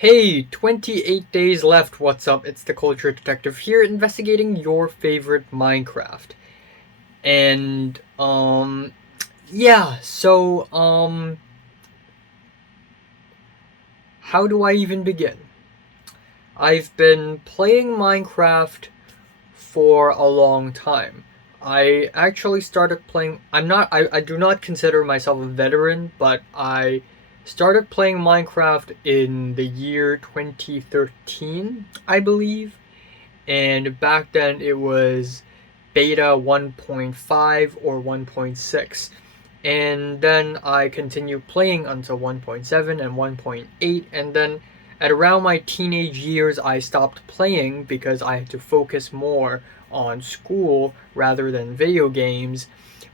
Hey, 28 days left. What's up? It's the Culture Detective here, investigating your favorite Minecraft. And, yeah, so, how do I even begin? I've been playing Minecraft for a long time. I actually started playing, I do not consider myself a veteran, but I started playing Minecraft in the year 2013, I believe. And back then it was beta 1.5 or 1.6. And then I continued playing until 1.7 and 1.8, and then at around my teenage years I stopped playing because I had to focus more on school rather than video games.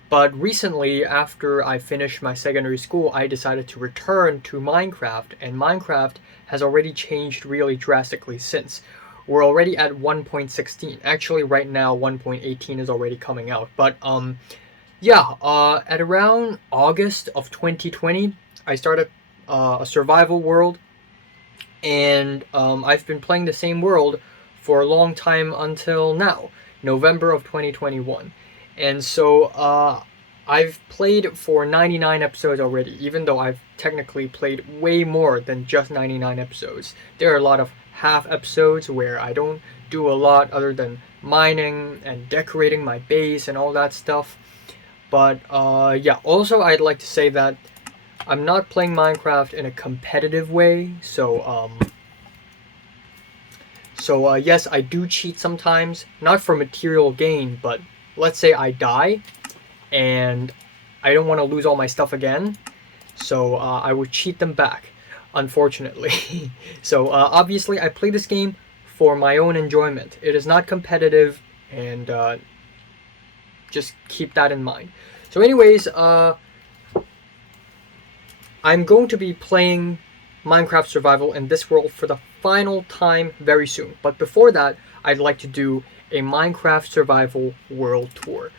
But recently, after I finished my secondary school, I decided to return to Minecraft, and Minecraft has already changed really drastically since. We're already at 1.16. Actually, right now 1.18 is already coming out. But yeah, at around August of 2020, I started a survival world, and I've been playing the same world for a long time until now, November of 2021. And so I've played for 99 episodes already, even though I've technically played way more than just 99 episodes. There are a lot of half episodes where I don't do a lot other than mining and decorating my base and all that stuff. But yeah, also I'd like to say that I'm not playing Minecraft in a competitive way, so yes, I do cheat sometimes, not for material gain, but let's say I die and I don't want to lose all my stuff again, so I would cheat them back, unfortunately. So obviously I play this game for my own enjoyment. It is not competitive, and just keep that in mind. So anyways, I'm going to be playing Minecraft Survival in this world for the final time very soon. But before that, I'd like to do a Minecraft Survival World Tour.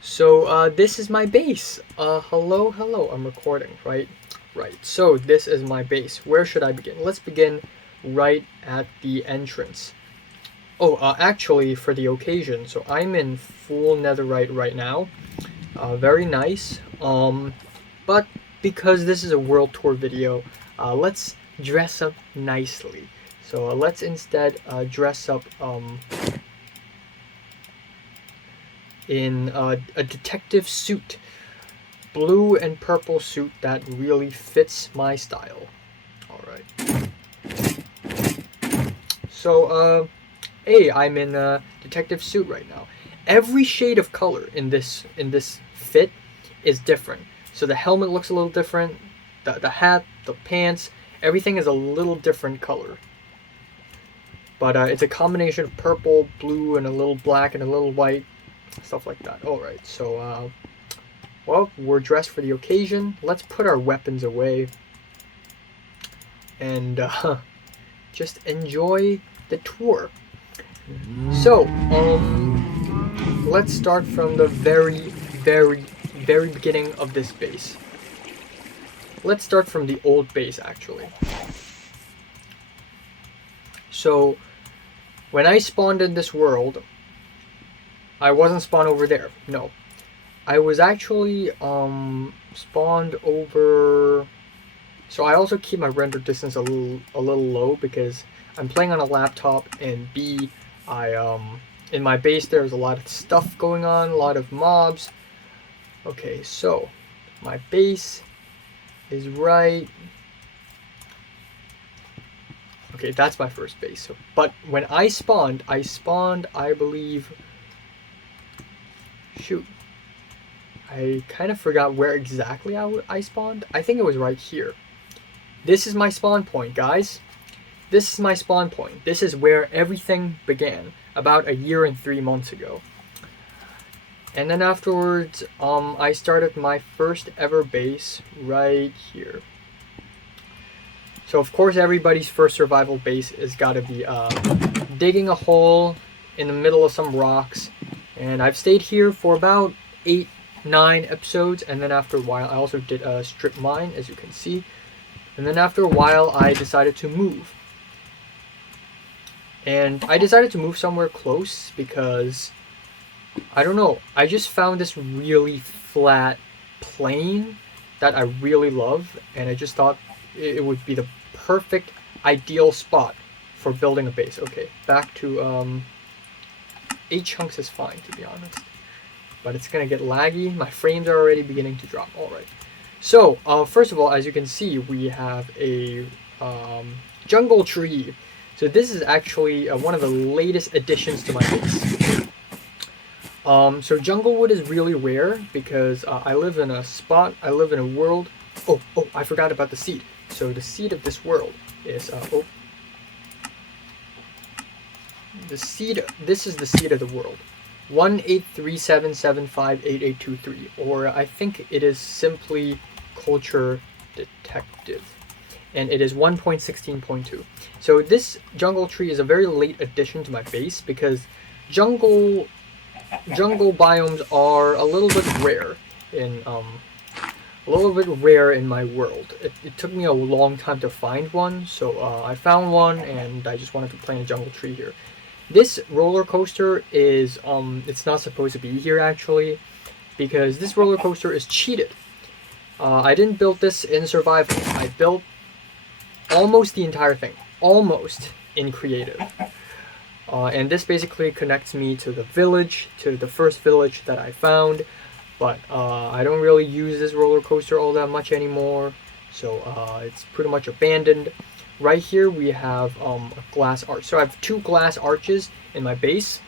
So this is my base. Hello, I'm recording, right? Right, so this is my base. Where should I begin? Let's begin right at the entrance. Oh, actually, for the occasion, so I'm in full netherite right now. Very nice. But because this is a world tour video, let's dress up nicely. So let's instead dress up in a detective suit. Blue and purple suit that really fits my style. Alright. So, hey, I'm in a detective suit right now. Every shade of color in this fit is different. So the helmet looks a little different, the hat, the pants, everything is a little different color. But it's a combination of purple, blue, and a little black and a little white, stuff like that. Alright, so well, we're dressed for the occasion. Let's put our weapons away and just enjoy the tour. So, let's start from the very beginning of this base. Let's start from the old base, actually. So, when I spawned in this world, I wasn't spawned over there. No. I was actually spawned over. So I also keep my render distance a little low because I'm playing on a laptop, and B, in my base there's a lot of stuff going on, a lot of mobs. Okay, so my base is right. Okay, that's my first base. So, but when I spawned, I believe. Shoot. I kind of forgot where exactly I spawned. I think it was right here. This is my spawn point, guys. This is my spawn point. This is where everything began, about a year and 3 months ago. And then afterwards, I started my first ever base right here. So of course everybody's first survival base has got to be digging a hole in the middle of some rocks. And I've stayed here for about 8-9 episodes, and then after a while I also did a strip mine, as you can see. And then after a while, I decided to move. And I decided to move somewhere close because, I don't know, I just found this really flat plain that I really love, and I just thought it would be the perfect, ideal spot for building a base. Okay, back to 8 chunks is fine, to be honest. But it's gonna get laggy. My frames are already beginning to drop. Alright. So, first of all, as you can see, we have a jungle tree. So this is actually one of the latest additions to my base. So jungle wood is really rare because I live in a world. Oh, I forgot about the seed. So the seed of this world is, this is the seed of the world. 18377588823, or I think it is simply culture detective. And it is 1.16.2. So this jungle tree is a very late addition to my base because jungle biomes are a little bit rare in my world. It took me a long time to find one, so I found one and I just wanted to plant a jungle tree here. This roller coaster is it's not supposed to be here actually, because this roller coaster is cheated. I didn't build this in survival. I built almost the entire thing, almost in creative. And this basically connects me to the village, to the first village that I found. But I don't really use this roller coaster all that much anymore, so it's pretty much abandoned. Right here we have a glass arch. So I have 2 glass arches in my base.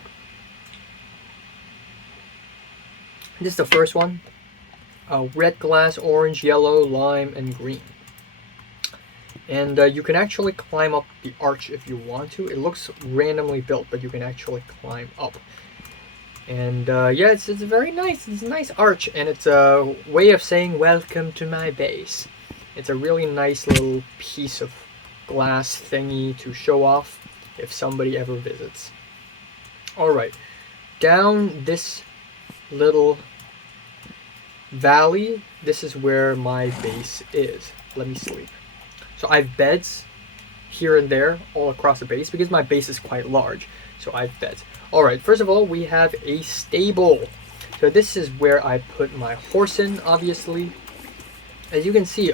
This is the first one. Red glass, orange, yellow, lime, and green. And you can actually climb up the arch if you want to. It looks randomly built, but you can actually climb up. And yeah, it's very nice. It's a nice arch, and it's a way of saying welcome to my base. It's a really nice little piece of glass thingy to show off if somebody ever visits. Alright, down this little valley, this is where my base is. Let me sleep. So I have beds here and there all across the base because my base is quite large. So I have beds. Alright, first of all, we have a stable. So this is where I put my horse in, obviously. As you can see,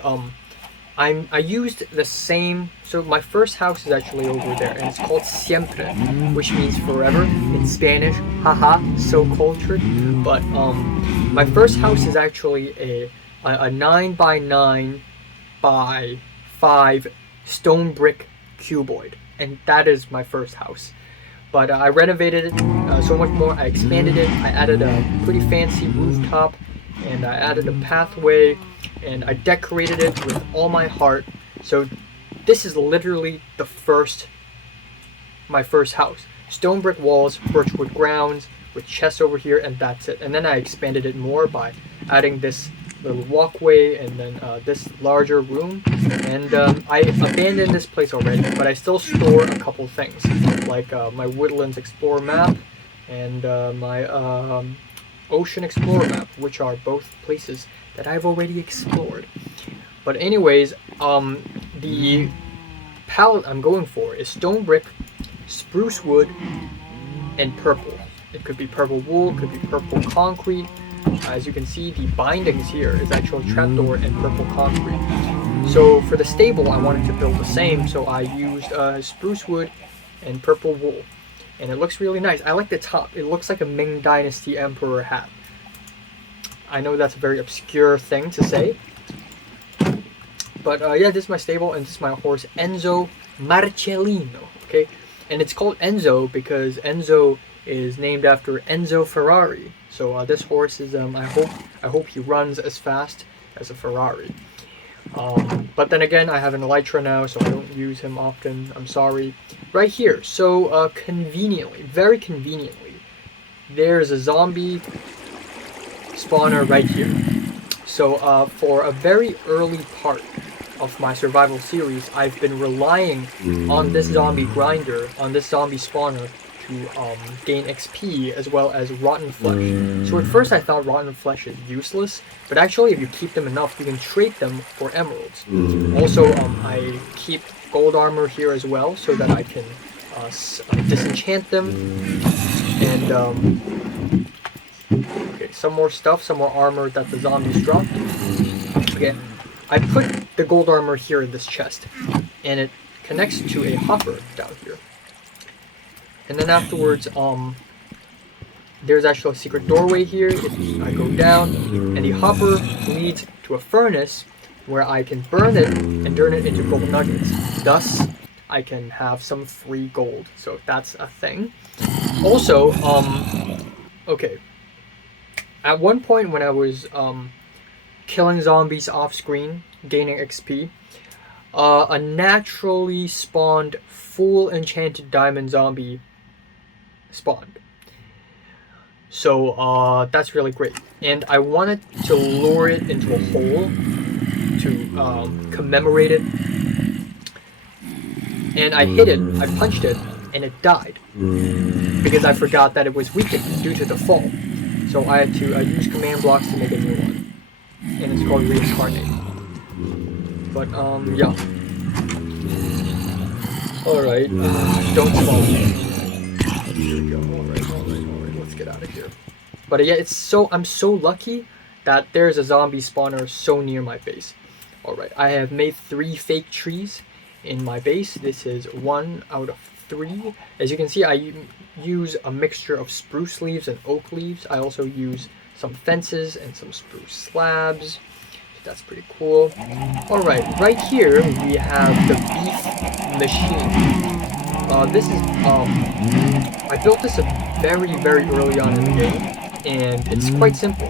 I used the same. So my first house is actually over there, and it's called Siempre, which means forever in Spanish. Haha, so cultured. But my first house is actually a 9x9 by 5 stone brick cuboid, and that is my first house. But I renovated it so much more. I expanded it. I added a pretty fancy rooftop, and I added a pathway, and I decorated it with all my heart. So this is literally my first house. Stone brick walls, birchwood grounds, with chests over here, and that's it. And then I expanded it more by adding this little walkway and then this larger room. And I abandoned this place already, but I still store a couple things, like my Woodlands Explorer map and my Ocean Explorer map, which are both places that I've already explored. But anyways, the palette I'm going for is stone brick, spruce wood, and purple. It could be purple wool, could be purple concrete. As you can see, the bindings here is actually trapdoor and purple concrete. So for the stable, I wanted to build the same, so I used spruce wood and purple wool. And it looks really nice. I like the top. It looks like a Ming Dynasty Emperor hat. I know that's a very obscure thing to say. But yeah, this is my stable, and this is my horse, Enzo Marcellino, okay? And it's called Enzo because Enzo is named after Enzo Ferrari. So this horse is, I hope he runs as fast as a Ferrari. But then again, I have an Elytra now, so I don't use him often. I'm sorry. Right here, so conveniently, very conveniently, there's a zombie spawner right here. So for a very early part of my survival series, I've been relying on this zombie grinder, on this zombie spawner, to gain XP as well as rotten flesh. So at first I thought rotten flesh is useless, but actually if you keep them enough, you can trade them for emeralds. Also, I keep gold armor here as well so that I can disenchant them. And okay, some more stuff, some more armor that the zombies dropped. Okay, I put the gold armor here in this chest, and it connects to a hopper down here. And then afterwards, there's actually a secret doorway here. If I go down, and the hopper leads to a furnace where I can burn it and turn it into gold nuggets. Thus, I can have some free gold. So that's a thing. Also, okay. At one point when I was killing zombies off screen, gaining XP, a naturally spawned full enchanted diamond zombie spawned. So that's really great. And I wanted to lure it into a hole to commemorate it. And I hit it, I punched it, and it died. Because I forgot that it was weakened due to the fall. So I had to use command blocks to make a new one. And it's called Reincarnate. But, yeah. Alright, don't spawn. There we go. Alright, let's get out of here. But yeah, I'm so lucky that there's a zombie spawner so near my base. Alright, I have made 3 fake trees in my base. This is 1 out of 3. As you can see, I use a mixture of spruce leaves and oak leaves. I also use some fences and some spruce slabs. That's pretty cool. Alright, right here we have the beef machine. This is, I built this very early on in the game, and it's quite simple.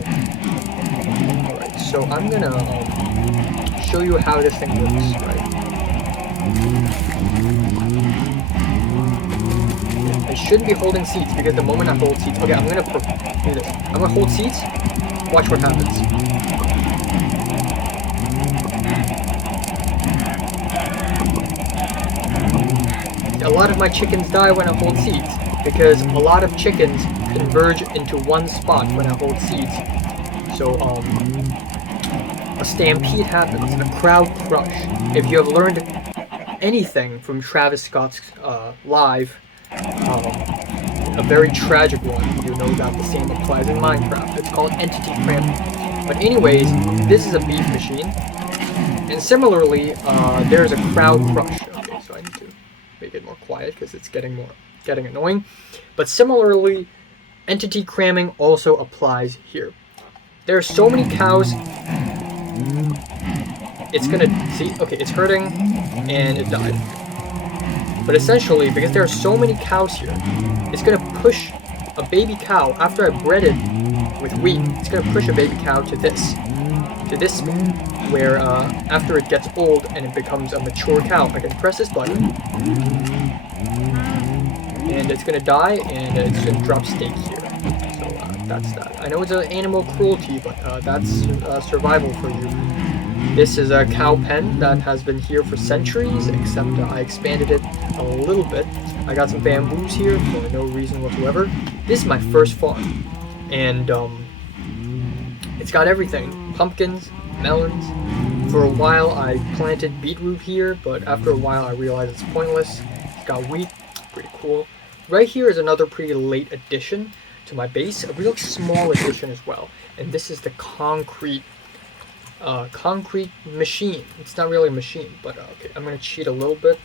Alright, so I'm gonna show you how this thing works, right? I shouldn't be holding seats because the moment I hold seats, okay, I'm gonna do this. I'm gonna hold seats, watch what happens. A lot of my chickens die when I hold seats because a lot of chickens converge into one spot when I hold seats. So, a stampede happens, a crowd crush. If you have learned anything from Travis Scott's live, a very tragic one, you know that the same applies in Minecraft. It's called entity cramping. But anyways, this is a beef machine, and similarly, there's a crowd crush. Okay, so I need to make it more quiet because it's getting annoying. But similarly, entity cramming also applies here. There are so many cows. It's gonna see. Okay, it's hurting, and it died. But essentially, because there are so many cows here, it's gonna push a baby cow after I bred it with wheat. It's gonna push a baby cow to this speed, where after it gets old and it becomes a mature cow, I can press this button, and it's gonna die, and it's gonna drop steak here. So that's that. I know it's an animal cruelty, but that's survival for you. This is a cow pen that has been here for centuries, except I expanded it a little bit. I got some bamboos here for no reason whatsoever. This is my first farm, and it's got everything. Pumpkins, melons. For a while I planted beetroot here, but after a while I realized it's pointless. It's got wheat, pretty cool. Right here is another pretty late addition to my base, a real small addition as well. And this is the concrete machine. It's not really a machine, but okay, I'm gonna cheat a little bit.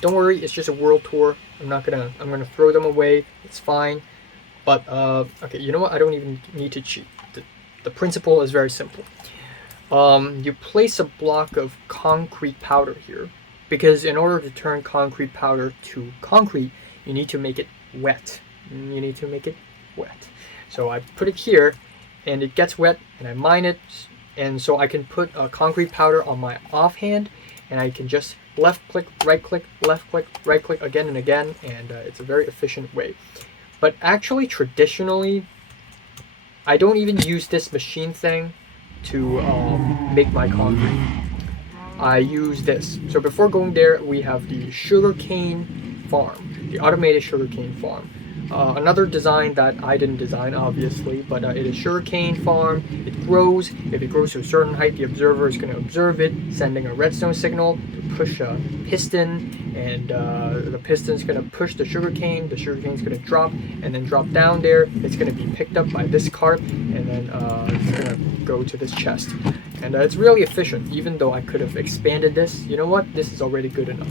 Don't worry, it's just a world tour. I'm gonna throw them away. It's fine. But okay, you know what? I don't even need to cheat. The principle is very simple. You place a block of concrete powder here, because in order to turn concrete powder to concrete, you need to make it wet. So I put it here, and it gets wet, and I mine it, and so I can put concrete powder on my offhand, and I can just left click, right click, left click, right click again and again, and it's a very efficient way. But actually, traditionally, I don't even use this machine thing to make my concrete. I use this. So before going there, we have the Sugarcane farm, the automated sugarcane farm. Another design that I didn't design, obviously, but it is sugarcane farm. It grows. If it grows to a certain height, the observer is going to observe it, sending a redstone signal to push a piston, and the piston is going to push the sugarcane. The sugarcane is going to drop, and then drop down there. It's going to be picked up by this cart, and then it's going to go to this chest. And it's really efficient, even though I could have expanded this. You know what? This is already good enough.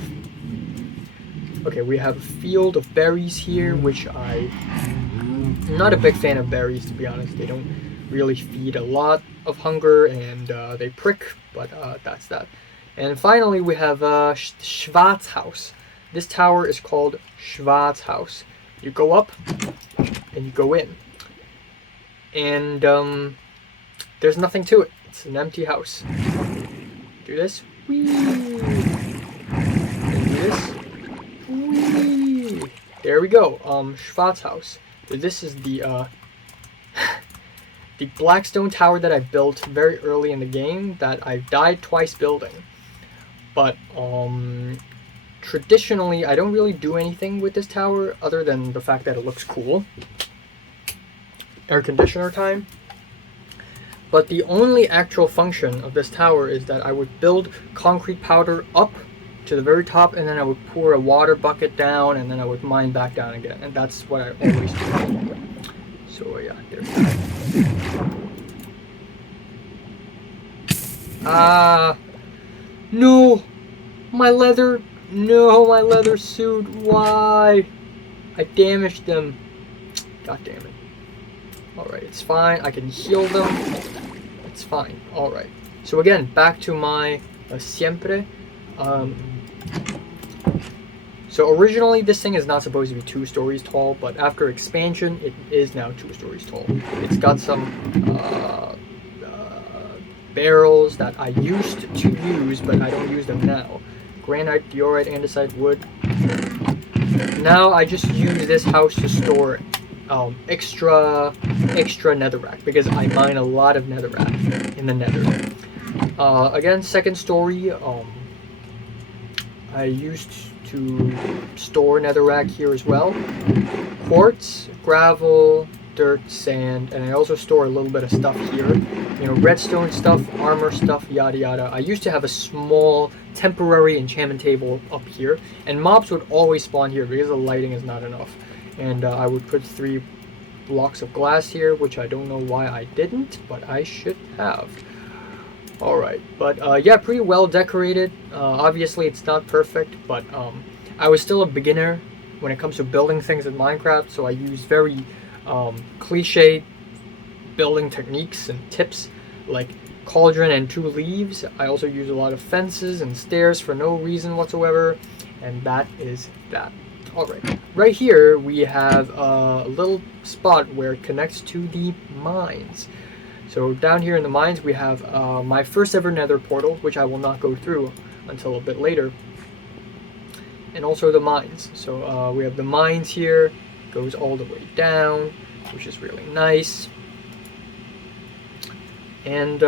Okay, we have a field of berries here, which I'm not a big fan of berries, to be honest. They don't really feed a lot of hunger, and they prick, but that's that. And finally, we have Schwarz House. This tower is called Schwarz House. You go up, and you go in. And there's nothing to it. It's an empty house. Do this. Whee! And do this. Whee! There we go. Schwarz House. This is the the Blackstone Tower that I built very early in the game that I died twice building. But traditionally, I don't really do anything with this tower other than the fact that it looks cool. Air conditioner time. But the only actual function of this tower is that I would build concrete powder up to the very top, and then I would pour a water bucket down, and then I would mine back down again. And that's what I always do. So yeah, there's that. No! My leather suit, why? I damaged them. God damn it. Alright, it's fine. I can heal them. It's fine. Alright. So again, back to my siempre. So originally this thing is not supposed to be 2 stories tall, but after expansion it is now 2 stories tall. It's got some barrels that I used to use, but I don't use them now. Granite, diorite, andesite, wood. Now I just use this house to store extra netherrack, because I mine a lot of netherrack in the nether. Again, second story, I used to store netherrack here as well. Quartz, gravel, dirt, sand, and I also store a little bit of stuff here. You know, redstone stuff, armor stuff, yada yada. I used to have a small temporary enchantment table up here, and mobs would always spawn here because the lighting is not enough. And I would put 3 blocks of glass here, which I don't know why I didn't, but I should have. Alright, but yeah, pretty well decorated. Obviously it's not perfect, but I was still a beginner when it comes to building things in Minecraft, so I use very cliche building techniques and tips, like cauldron and 2 leaves. I also use a lot of fences and stairs for no reason whatsoever, and that is that. Alright, right here we have a little spot where it connects to the mines. So down here in the mines we have my first ever nether portal, which I will not go through until a bit later, and also the mines. So we have the mines here, goes all the way down, which is really nice. And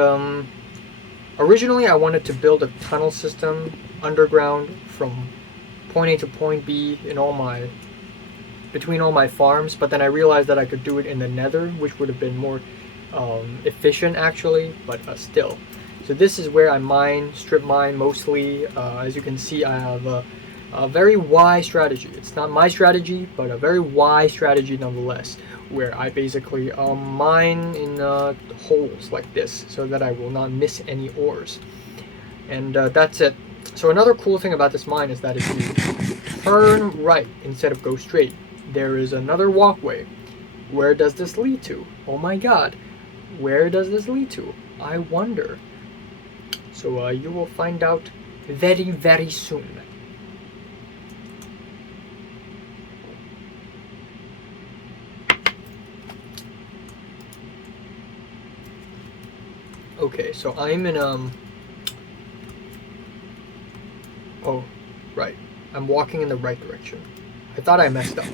originally I wanted to build a tunnel system underground from point A to point B in between all my farms, but then I realized that I could do it in the nether, which would have been more efficient actually, but still. So this is where I mine, strip mine mostly. As you can see, I have a very wise strategy. It's not my strategy, but a very wise strategy nonetheless, where I basically mine in holes like this so that I will not miss any ores. And that's it. So another cool thing about this mine is that if you turn right instead of go straight, there is another walkway. Where does this lead to? Oh my god. Where does this lead to? I wonder. So you will find out very, very soon. Okay, so I'm in oh, right. I'm walking in the right direction. I thought I messed up.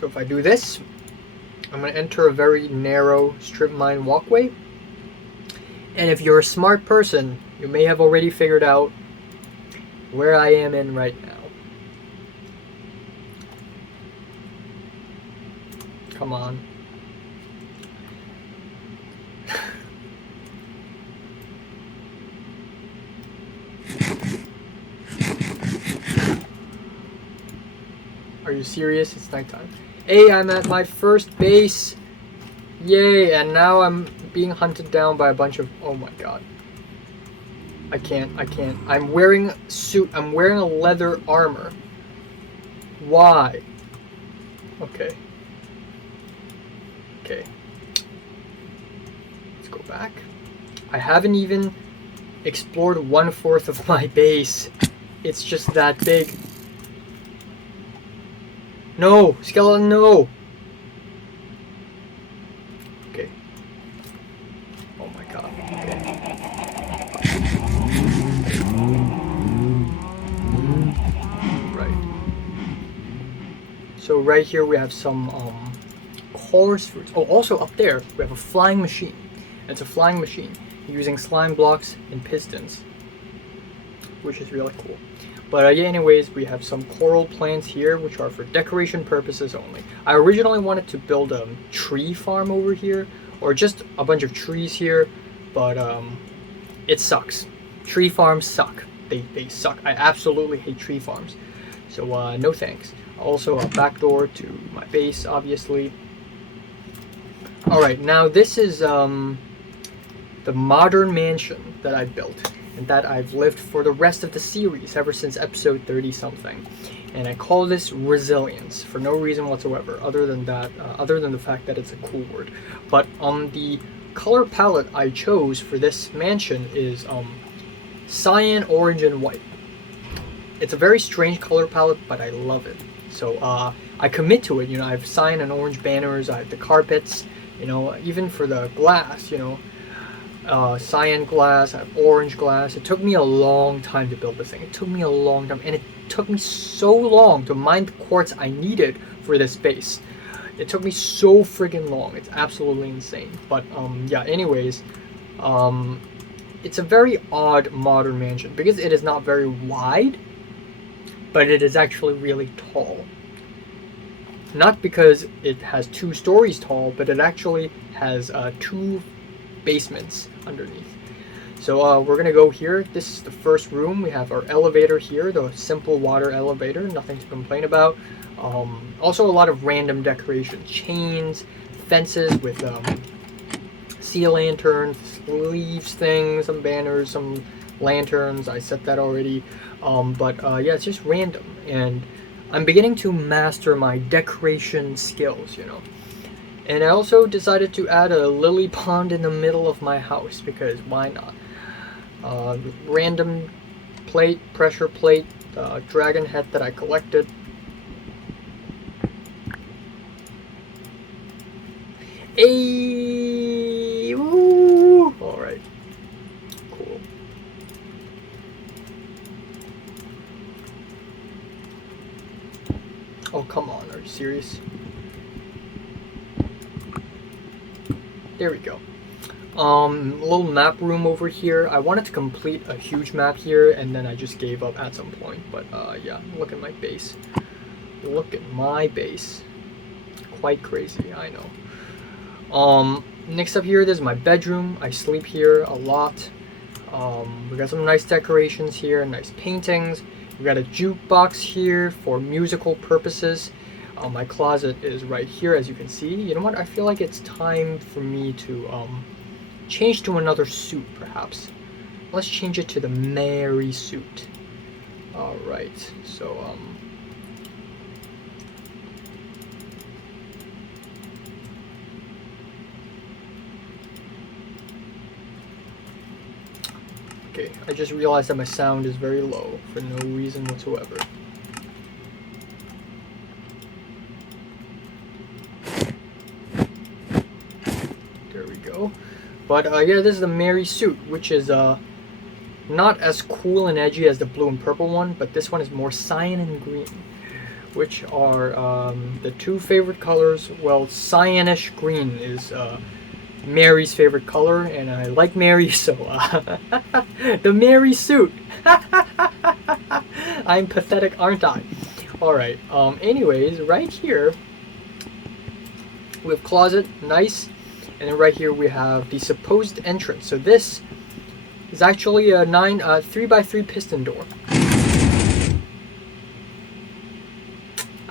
So if I do this, I'm going to enter a very narrow strip mine walkway. And if you're a smart person, you may have already figured out where I am in right now. Come on. Are you serious? It's nighttime. Hey, I'm at my first base. Yay, and now I'm being hunted down by a bunch of... Oh my god. I can't. I'm wearing a suit. I'm wearing a leather armor. Why? Okay. Okay. Let's go back. I haven't even explored 1/4 of my base. It's just that big. No! Skeleton, no! Okay. Oh my god. Okay. Right. So right here we have some coarse fruits. Oh, also up there we have a flying machine. It's a flying machine using slime blocks and pistons, which is really cool. But yeah, anyways, we have some coral plants here, which are for decoration purposes only. I originally wanted to build a tree farm over here, or just a bunch of trees here, but it sucks. Tree farms suck. They suck. I absolutely hate tree farms. So no thanks. Also a back door to my base, obviously. Alright, now this is the modern mansion that I built, and that I've lived for the rest of the series, ever since episode 30 something. And I call this resilience for no reason whatsoever, other than that, other than the fact that it's a cool word. But the color palette I chose for this mansion is cyan, orange, and white. It's a very strange color palette, but I love it. So I commit to it. You know, I have cyan and orange banners. I have the carpets. You know, even for the glass. You know. Cyan glass, I have orange glass. It took me a long time to build this thing. It took me a long time, and it took me so long to mine the quartz I needed for this base. It took me so friggin' long. It's absolutely insane. But yeah, anyways, it's a very odd modern mansion because it is not very wide, but it is actually really tall. Not because it has 2 stories tall, but it actually has 2 basements underneath. So we're gonna go here. This is the first room. We have our elevator here, the simple water elevator, nothing to complain about. Also a lot of random decorations, chains, fences with sea lanterns, leaves things, some banners, some lanterns. I set that already. But yeah, it's just random, and I'm beginning to master my decoration skills, you know. And I also decided to add a lily pond in the middle of my house, because why not? Random plate, pressure plate, dragon head that I collected. Ayy! Woo! Alright. Cool. Oh, come on, are you serious? There we go. Little map room over here. I wanted to complete a huge map here, and then I just gave up at some point. But yeah, look at my base. Look at my base. Quite crazy, I know. Next up here, this is my bedroom. I sleep here a lot. We got some nice decorations here, nice paintings. We got a jukebox here for musical purposes. My closet is right here, as you can see. You know what? I feel like it's time for me to change to another suit, perhaps. Let's change it to the Mary suit. Alright, so okay, I just realized that my sound is very low for no reason whatsoever. But yeah, this is the Mary suit, which is not as cool and edgy as the blue and purple one, but this one is more cyan and green, which are the 2 favorite colors. Well, cyanish green is Mary's favorite color, and I like Mary, so the Mary suit. I'm pathetic, aren't I? Alright, anyways, right here, we have closet, nice. And then right here we have the supposed entrance. So this is actually a 3x3 piston door.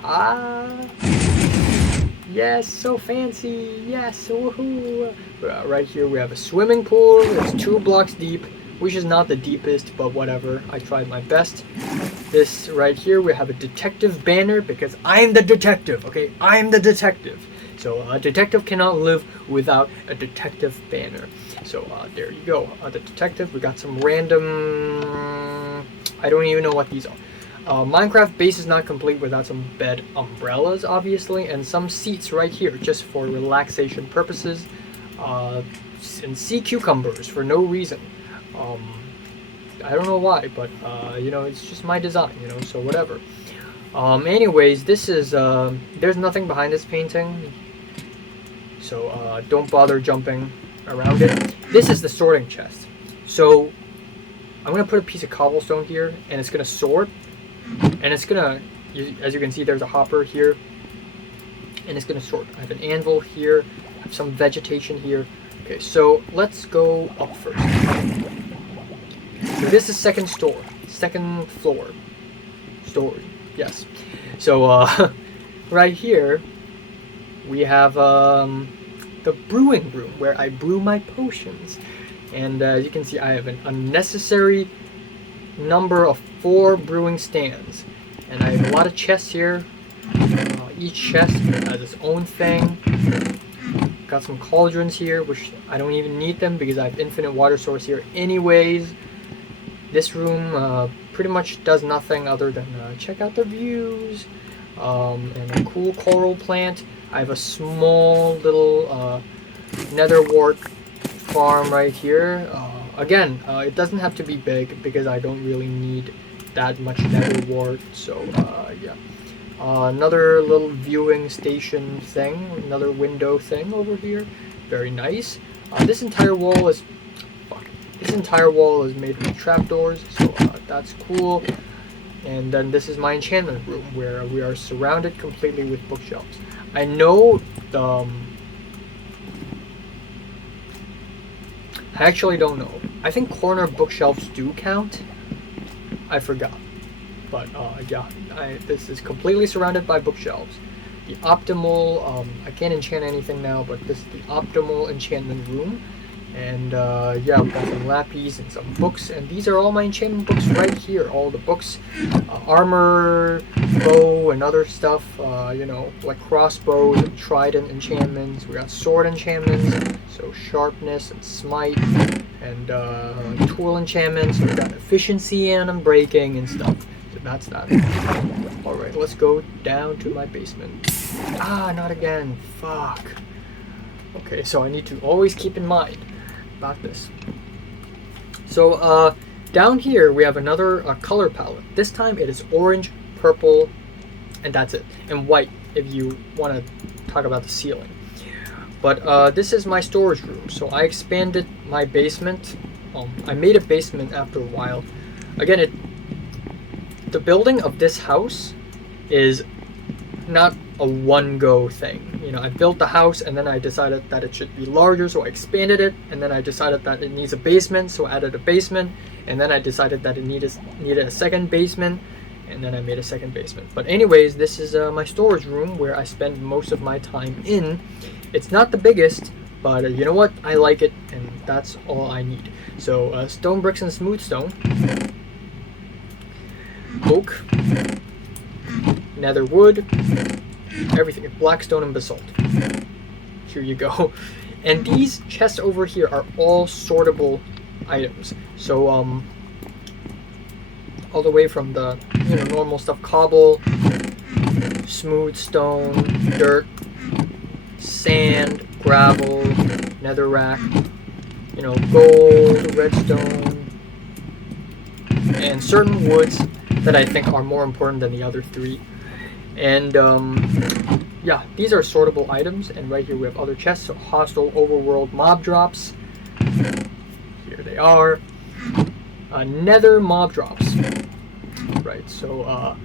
Ah, yes, so fancy. Yes, woohoo. Right here we have a swimming pool. It's 2 blocks deep, which is not the deepest, but whatever. I tried my best. This right here we have a detective banner because I'm the detective. Okay, I'm the detective. So a detective cannot live without a detective banner. So there you go. The detective. We got some random. I don't even know what these are. Minecraft base is not complete without some bed umbrellas, obviously, and some seats right here just for relaxation purposes. And sea cucumbers for no reason. I don't know why, but you know, it's just my design, you know, so whatever. Anyways, this is there's nothing behind this painting, so don't bother jumping around it. This is the sorting chest. So I'm gonna put a piece of cobblestone here, and it's gonna sort, and it's gonna, as you can see, there's a hopper here, and it's gonna sort. I have an anvil here, I have some vegetation here. Okay, so let's go up first. So this is second floor, story, yes. So right here we have the brewing room where I brew my potions, and as you can see, I have an unnecessary number of 4 brewing stands, and I have a lot of chests here. Each chest has its own thing. Got some cauldrons here, which I don't even need them because I have infinite water source here anyways. This room pretty much does nothing other than check out the views, and a cool coral plant. I have a small little nether wart farm right here. Again, it doesn't have to be big because I don't really need that much nether wart, so yeah. Another little viewing station thing, another window thing over here. Very nice. This entire wall is made with trapdoors, so that's cool. And then this is my enchantment room where we are surrounded completely with bookshelves. I know I actually don't know. I think corner bookshelves do count. I forgot. But yeah, this is completely surrounded by bookshelves. The optimal, I can't enchant anything now, but this is the optimal enchantment room. And yeah, I've got some lapis and some books, and these are all my enchantment books right here. All the books, armor, bow, and other stuff. You know, like crossbows and trident enchantments. We got sword enchantments, so sharpness and smite, and tool enchantments. So we got efficiency and unbreaking and stuff. So that's that. All right, let's go down to my basement. Ah, not again. Fuck. Okay, so I need to always keep in mind about this. So down here we have another color palette. This time it is orange, purple, and that's it, and white if you want to talk about the ceiling. But this is my storage room. So I expanded my basement. I made a basement after a while. Again, the building of this house is not a one-go thing. You know, I built the house and then I decided that it should be larger, so I expanded it, and then I decided that it needs a basement, so I added a basement, and then I decided that it needed a second basement, and then I made a second basement. But anyways, this is my storage room where I spend most of my time in. It's not the biggest, but you know what? I like it, and that's all I need. So stone bricks and smooth stone, oak, nether wood, everything, Blackstone and basalt. Here you go. And these chests over here are all sortable items. So all the way from the normal stuff, cobble, smooth stone, dirt, sand, gravel, netherrack, gold, redstone, and certain woods that I think are more important than the other 3. And yeah, these are sortable items. And right here we have other chests. So hostile overworld mob drops. Here they are. Nether mob drops. Right, so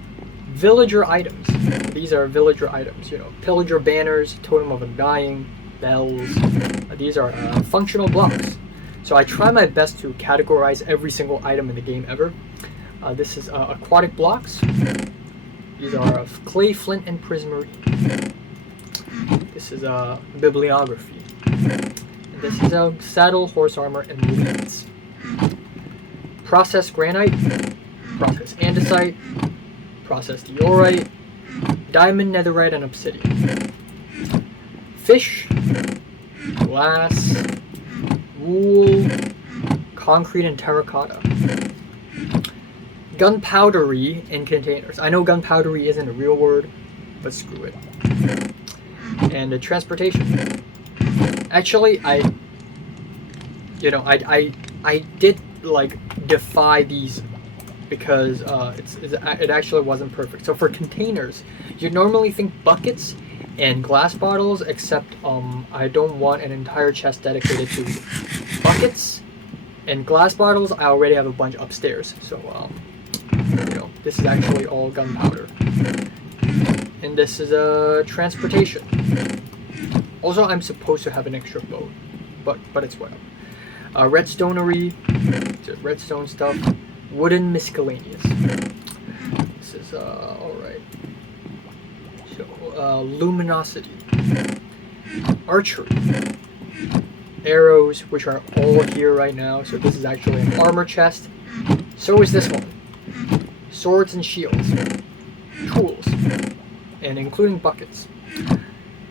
villager items. These are villager items, you know, pillager banners, totem of undying, bells. These are functional blocks. So I try my best to categorize every single item in the game ever. This is aquatic blocks. These are of clay, flint, and prismarine. This is bibliography. And this is saddle, horse armor, and leads. Processed granite, processed andesite, processed diorite, diamond, netherite, and obsidian. Fish, glass, wool, concrete, and terracotta. Gunpowdery in containers. I know gunpowdery isn't a real word, but screw it. And transportation. Actually, I did like defy these because it actually wasn't perfect. So for containers, you normally think buckets and glass bottles, except I don't want an entire chest dedicated to buckets and glass bottles. I already have a bunch upstairs, so this is actually all gunpowder. And this is transportation. Also, I'm supposed to have an extra boat, but it's whatever. Redstonery, redstone stuff. Wooden miscellaneous. This is alright. So luminosity. Archery. Arrows, which are all here right now. So this is actually an armor chest. So is this one. Swords and shields. Tools. And including buckets.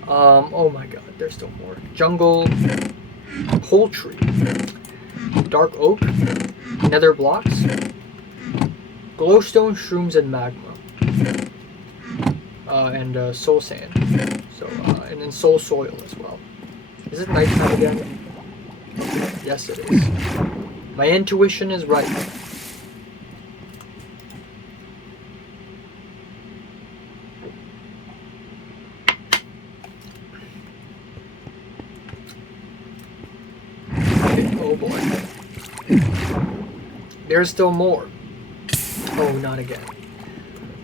Oh my god, there's still more. Jungle. Poultry. Dark oak. Nether blocks. Glowstone, shrooms, and magma. And soul sand. So, and then soul soil as well. Is it nighttime again? Yes, it is. My intuition is right. Oh boy. There's still more. Oh, not again.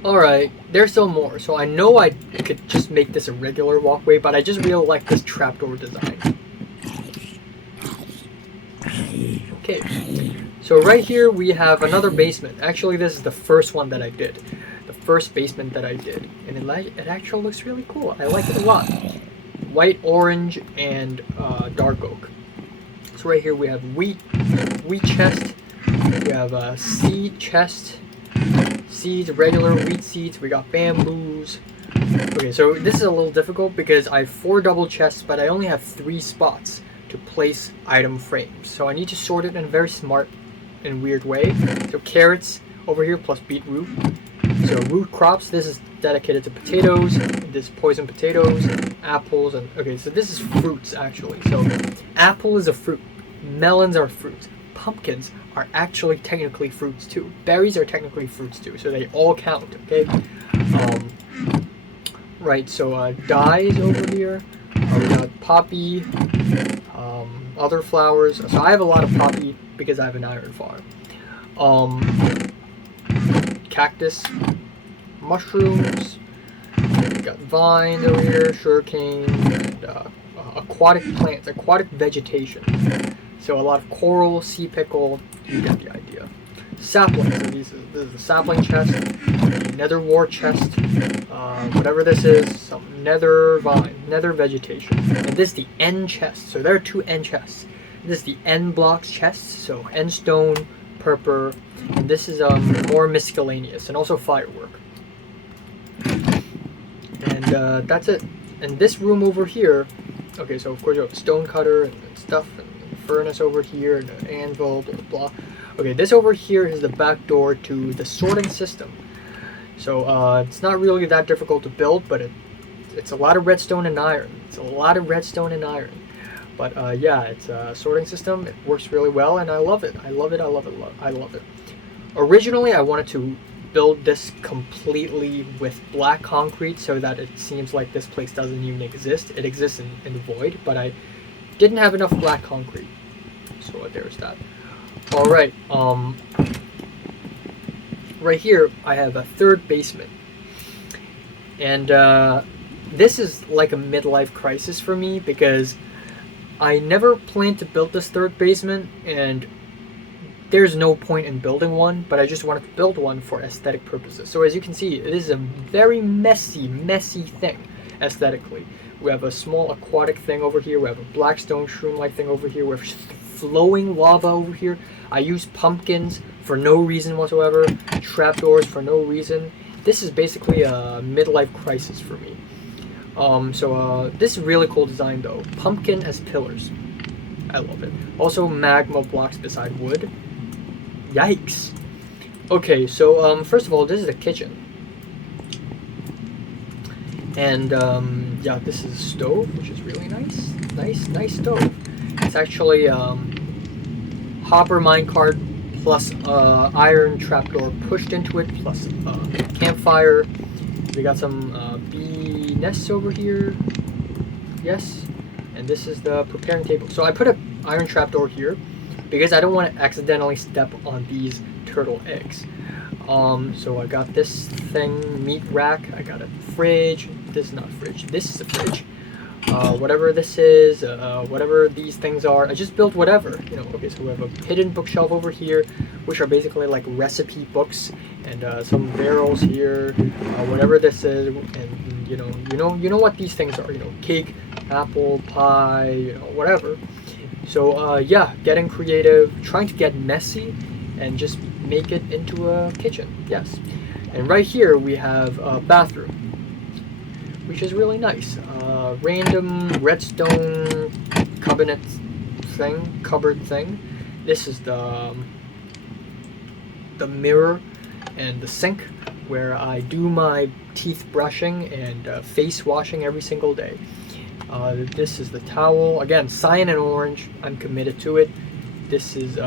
Alright, there's still more. So I know I could just make this a regular walkway, but I just really like this trapdoor design. Okay, so right here we have another basement. Actually, this is the first one that I did. The first basement that I did. And it actually looks really cool. I like it a lot. White, orange, and dark oak. So right here we have wheat chest. We have a seed chest. Seeds, regular wheat seeds. We got bamboos. Okay, so this is a little difficult because I have 4 double chests, but I only have 3 spots to place item frames. So I need to sort it in a very smart and weird way. So carrots over here plus beetroot. So root crops, this is dedicated to potatoes. This is poison potatoes, apples, and okay, so this is fruits actually. So apple is a fruit. Melons are fruits. Pumpkins are actually technically fruits too. Berries are technically fruits too, so they all count, okay? Right, so dyes over here. We got poppy, other flowers. So I have a lot of poppy because I have an iron farm. Cactus, mushrooms. We got vines over here, sugarcane, and aquatic plants, aquatic vegetation. So a lot of coral, sea pickle, you get the idea. Saplings, so this is the sapling chest, nether war chest, whatever this is, some nether vine, nether vegetation. And this is the end chest, so there are 2 end chests. This is the end blocks chest, so end stone, purple, and this is more miscellaneous, and also firework. And that's it. And this room over here, okay, so of course you have a stone cutter and stuff, and furnace over here, and an anvil, blah, blah, blah. Okay, this over here is the back door to the sorting system. So it's not really that difficult to build, but it's a lot of redstone and iron. It's a lot of redstone and iron. But yeah, it's a sorting system. It works really well, and I love it. I love it. I love it. I love it. Originally, I wanted to build this completely with black concrete so that it seems like this place doesn't even exist. It exists in the void, but I didn't have enough black concrete. So there's that. Alright, right here I have a third basement, and this is like a midlife crisis for me because I never planned to build this third basement, and there's no point in building one, but I just wanted to build one for aesthetic purposes. So as you can see, it is a very messy thing aesthetically. We have a small aquatic thing over here, we have a blackstone shroom-like thing over here, we have flowing lava over here. I use pumpkins for no reason whatsoever, trapdoors for no reason. This is basically a midlife crisis for me. This is really cool design though. Pumpkin as pillars. I love it. Also magma blocks beside wood. Yikes. Okay, so first of all, this is the kitchen. And yeah, this is a stove, which is really nice. Nice stove. It's actually hopper minecart plus iron trapdoor pushed into it, plus campfire. We got some bee nests over here. Yes. And this is the preparing table. So I put an iron trapdoor here because I don't want to accidentally step on these turtle eggs. So I got this thing, meat rack. I got a fridge. This is not a fridge. This is a fridge. Whatever this is, whatever these things are. I just built whatever. You know. Okay, so we have a hidden bookshelf over here, which are basically like recipe books, and some barrels here. Whatever this is, and you know what these things are. You know, cake, apple pie, you know, whatever. So yeah, getting creative, trying to get messy, and just make it into a kitchen. Yes. And right here we have a bathroom, which is really nice. Random redstone cupboard thing. This is the mirror and the sink where I do my teeth brushing and face washing every single day. This is the towel. Again, cyan and orange. I'm committed to it. This is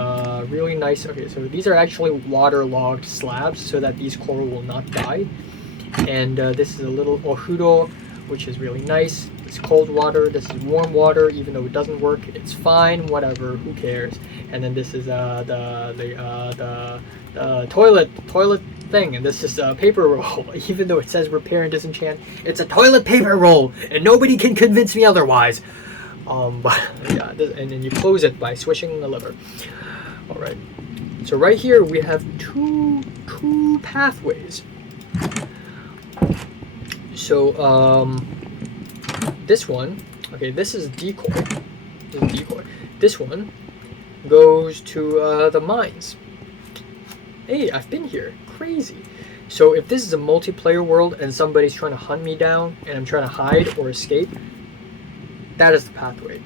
really nice. Okay, so these are actually waterlogged slabs so that these coral will not die. And this is a little ojudo, which is really nice. It's cold water. This is warm water. Even though it doesn't work, it's fine. Whatever. Who cares? And then this is the toilet thing, and this is a paper roll. Even though it says repair and disenchant, it's a toilet paper roll, and nobody can convince me otherwise. But yeah, and then you close it by swishing the lever. All right. So right here we have two pathways. So this one, okay, this is decoy. This one goes to the mines. Hey, I've been here. Crazy. So if this is a multiplayer world and somebody's trying to hunt me down and I'm trying to hide or escape, that is the pathway.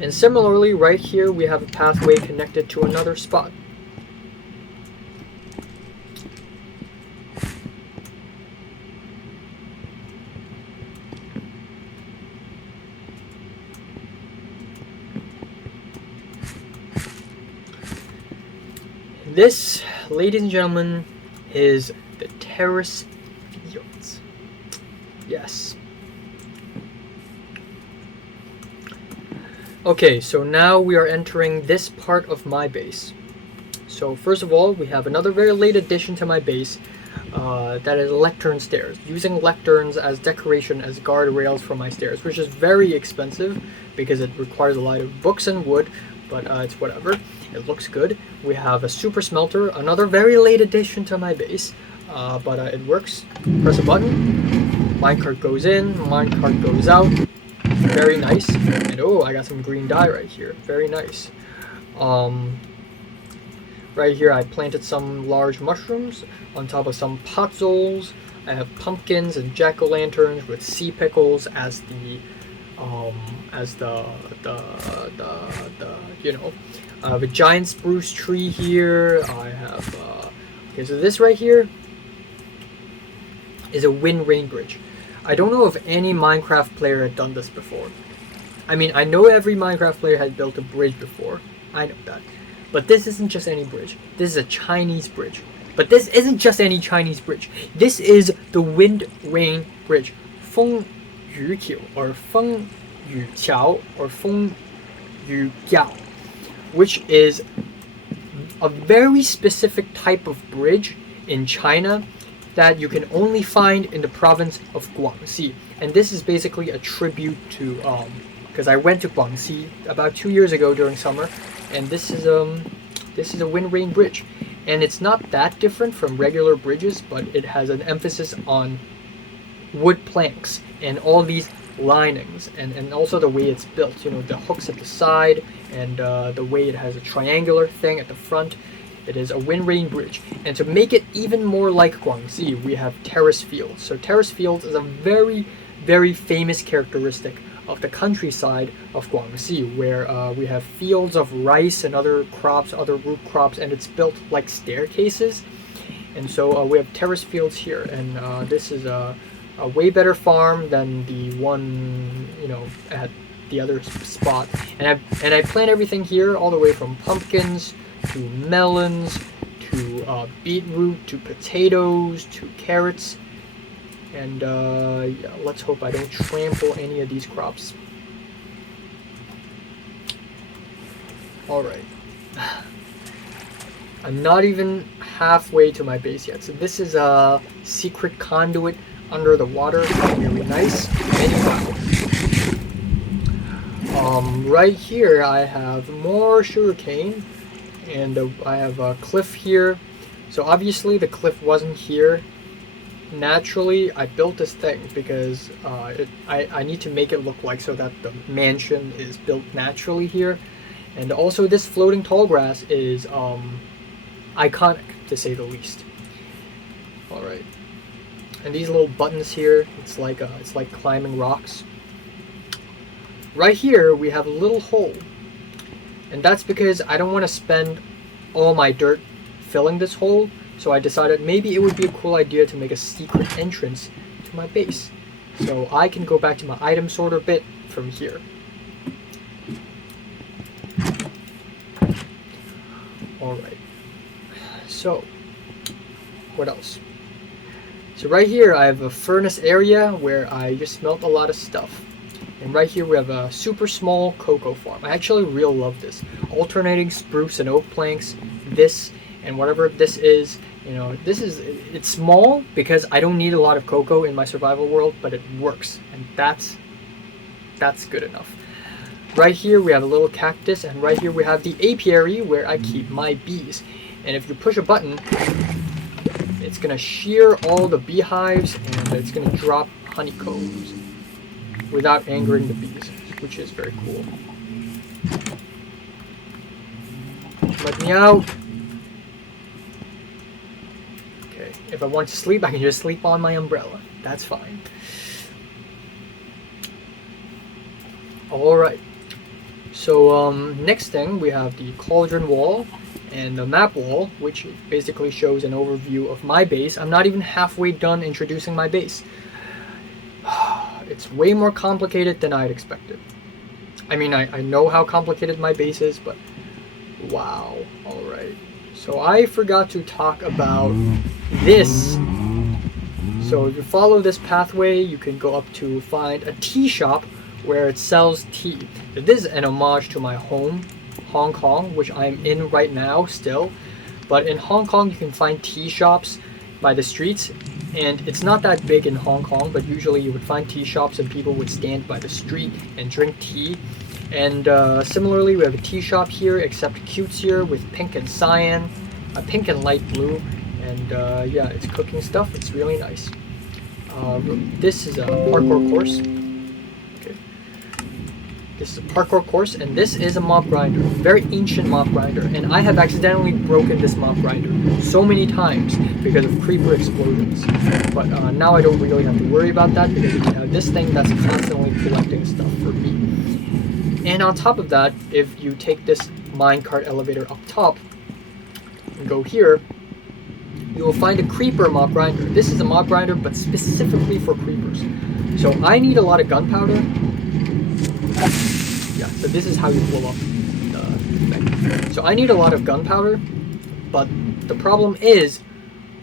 And similarly, right here we have a pathway connected to another spot. This, ladies and gentlemen, is the Terrace Fields. Yes. Okay, so now we are entering this part of my base. So first of all, we have another very late addition to my base. That is lectern stairs. Using lecterns as decoration as guardrails for my stairs, which is very expensive because it requires a lot of books and wood, but it's whatever. It looks good. We have a super smelter, another very late addition to my base, but it works. Press a button, minecart goes in, minecart goes out. Very nice. And oh, I got some green dye right here. Very nice. Right here I planted some large mushrooms on top of some potzoles. I have pumpkins and jack-o'-lanterns with sea pickles as the you know. I have a giant spruce tree here. I have okay, so this right here is a wind rain bridge. I don't know if any Minecraft player had done this before. I mean, I know every Minecraft player had built a bridge before. I know that. But this isn't just any bridge. This is a Chinese bridge. But this isn't just any Chinese bridge. This is the wind rain bridge. 风雨桥 or 风雨桥 or 风雨桥, which is a very specific type of bridge in China that you can only find in the province of Guangxi. And this is basically a tribute to, because I went to Guangxi about 2 years ago during summer, and this is a wind rain bridge. And it's not that different from regular bridges, but it has an emphasis on wood planks and all these linings, and also the way it's built, you know, the hooks at the side, and the way it has a triangular thing at the front. It is a wind rain bridge. And to make it even more like Guangxi, we have Terrace Fields. So Terrace Fields is a very, very famous characteristic of the countryside of Guangxi, where we have fields of rice and other crops, other root crops, and it's built like staircases. And so we have Terrace Fields here, and this is a way better farm than the one, you know, at the other spot. And I plant everything here, all the way from pumpkins to melons to beetroot to potatoes to carrots. And yeah, let's hope I don't trample any of these crops. Alright. I'm not even halfway to my base yet. So this is a secret conduit under the water. Really nice. Anyhow. Right here I have more sugarcane. And I have a cliff here. So obviously the cliff wasn't here naturally. I built this thing because I need to make it look like so that the mansion is built naturally here. And also this floating tall grass is iconic, to say the least. Alright. And these little buttons here, it's like climbing rocks. Right here we have a little hole. And that's because I don't want to spend all my dirt filling this hole. So I decided maybe it would be a cool idea to make a secret entrance to my base. So I can go back to my item sorter bit from here. Alright. So, what else? So right here I have a furnace area where I just smelt a lot of stuff. And right here we have a super small cocoa farm. I actually really love this. Alternating spruce and oak planks, this and whatever this is. You know, it's small because I don't need a lot of cocoa in my survival world, but it works. And that's good enough. Right here we have a little cactus, and right here we have the apiary where I keep my bees. And if you push a button, it's gonna shear all the beehives and it's gonna drop honeycombs without angering the bees, which is very cool. Let me out. Okay, if I want to sleep, I can just sleep on my umbrella. That's fine. Alright. So, next thing, we have the Cauldron Wall and the map wall, which basically shows an overview of my base. I'm not even halfway done introducing my base. It's way more complicated than I'd expected. I mean, I know how complicated my base is, but wow. Alright. So I forgot to talk about this. So if you follow this pathway, you can go up to find a tea shop where it sells tea. This is an homage to my home, Hong Kong, which I'm in right now still. But in Hong Kong, you can find tea shops by the streets. And it's not that big in Hong Kong, but usually you would find tea shops and people would stand by the street and drink tea. And similarly, we have a tea shop here, except cutesier with pink and cyan, pink and light blue. And yeah, it's cooking stuff. It's really nice. This is a parkour course. Okay. This is a parkour course, and this is a mop grinder. Very ancient mop grinder. And I have accidentally broken this mop grinder so many times because of creeper explosions. But now I don't really have to worry about that because we have this thing that's constantly collecting stuff for me. And on top of that, if you take this minecart elevator up top and go here, you will find a creeper mop grinder. This is a mop grinder, but specifically for creepers. So I need a lot of gunpowder. Yeah, so this is how you blow up the thing. So I need a lot of gunpowder, but the problem is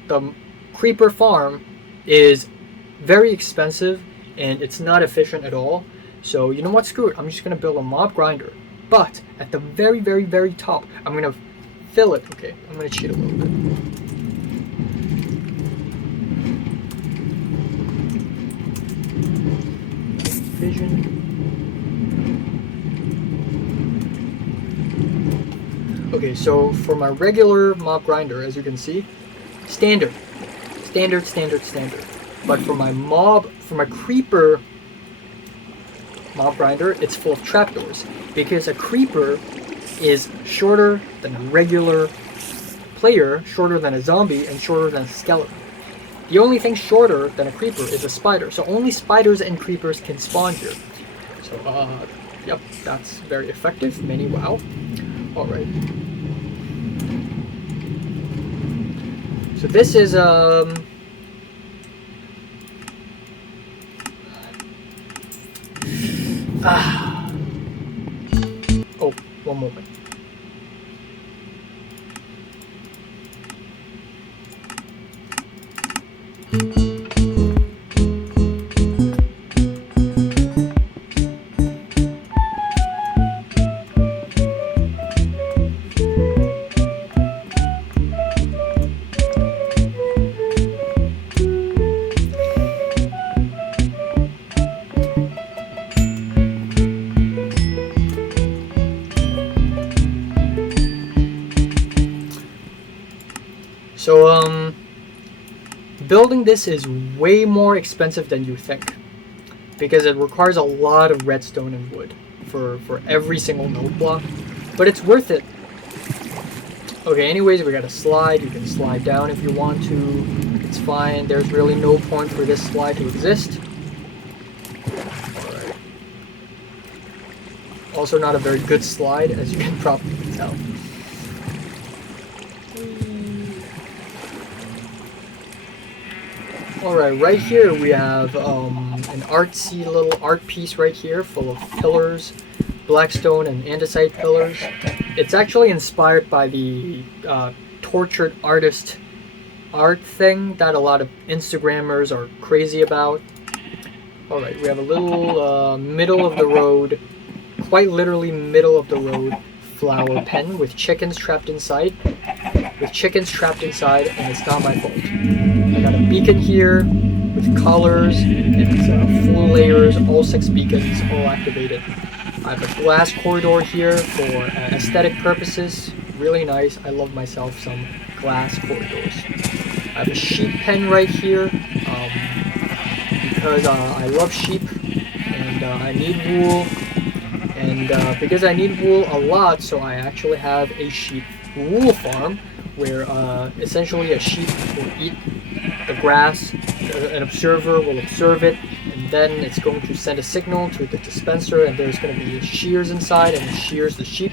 the creeper farm is very expensive and it's not efficient at all. So you know what, screw it, I'm just gonna build a mop grinder. But at the very, very, very top, I'm gonna fill it. Okay, I'm gonna cheat a little bit. vision. Okay, so for my regular Mop Grinder, as you can see, standard. But for my creeper Mop Grinder, it's full of trapdoors. Because a creeper is shorter than a regular player, shorter than a zombie, and shorter than a skeleton. The only thing shorter than a creeper is a spider, so only spiders and creepers can spawn here. So, yep, that's very effective. Mini wow. Alright. So this is, Oh, one moment. So, building this is way more expensive than you think, because it requires a lot of redstone and wood for every single note block, but it's worth it. Okay, anyways, we got a slide. You can slide down if you want to. It's fine. There's really no point for this slide to exist. Alright. Also not a very good slide, as you can probably tell. Alright, right here we have an artsy little art piece right here full of pillars, Blackstone and andesite pillars. It's actually inspired by the tortured artist art thing that a lot of Instagrammers are crazy about. Alright, we have a little middle of the road, quite literally middle of the road, flower pen with chickens trapped inside. And it's not my fault. I got a beacon here with colors, it's full layers, all 6 beacons, all activated. I have a glass corridor here for aesthetic purposes, really nice. I love myself some glass corridors. I have a sheep pen right here because I love sheep and I need wool. And because I need wool a lot, so I actually have a sheep wool farm where essentially a sheep will eat the grass, an observer will observe it, and then it's going to send a signal to the dispenser, and there's going to be shears inside, and it shears the sheep.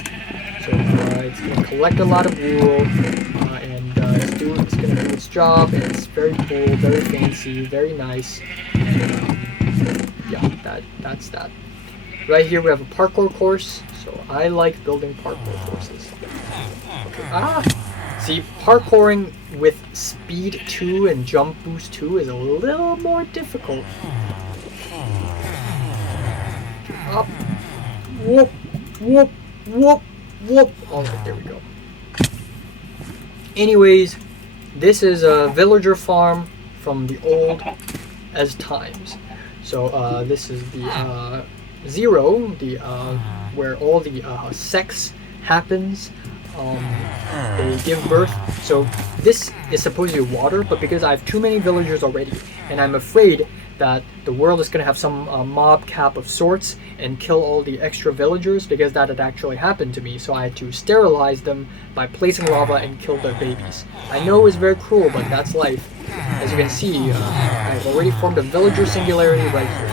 So it's going to collect a lot of wool, and it's going to do its job, and it's very cool, very fancy, very nice. And, yeah, that's that. Right here we have a parkour course, so I like building parkour courses. Okay. See, parkouring with speed 2 and jump boost 2 is a little more difficult. Up, whoop, whoop, whoop, whoop. Alright, there we go. Anyways, this is a villager farm from the old as times. So this is the 0, the where all the sex happens. They give birth. So this is supposed to be water, but because I have too many villagers already, and I'm afraid that the world is going to have some mob cap of sorts and kill all the extra villagers, because that had actually happened to me, so I had to sterilize them by placing lava and kill their babies. I know it's very cruel, but that's life. As you can see, I've already formed a villager singularity right here.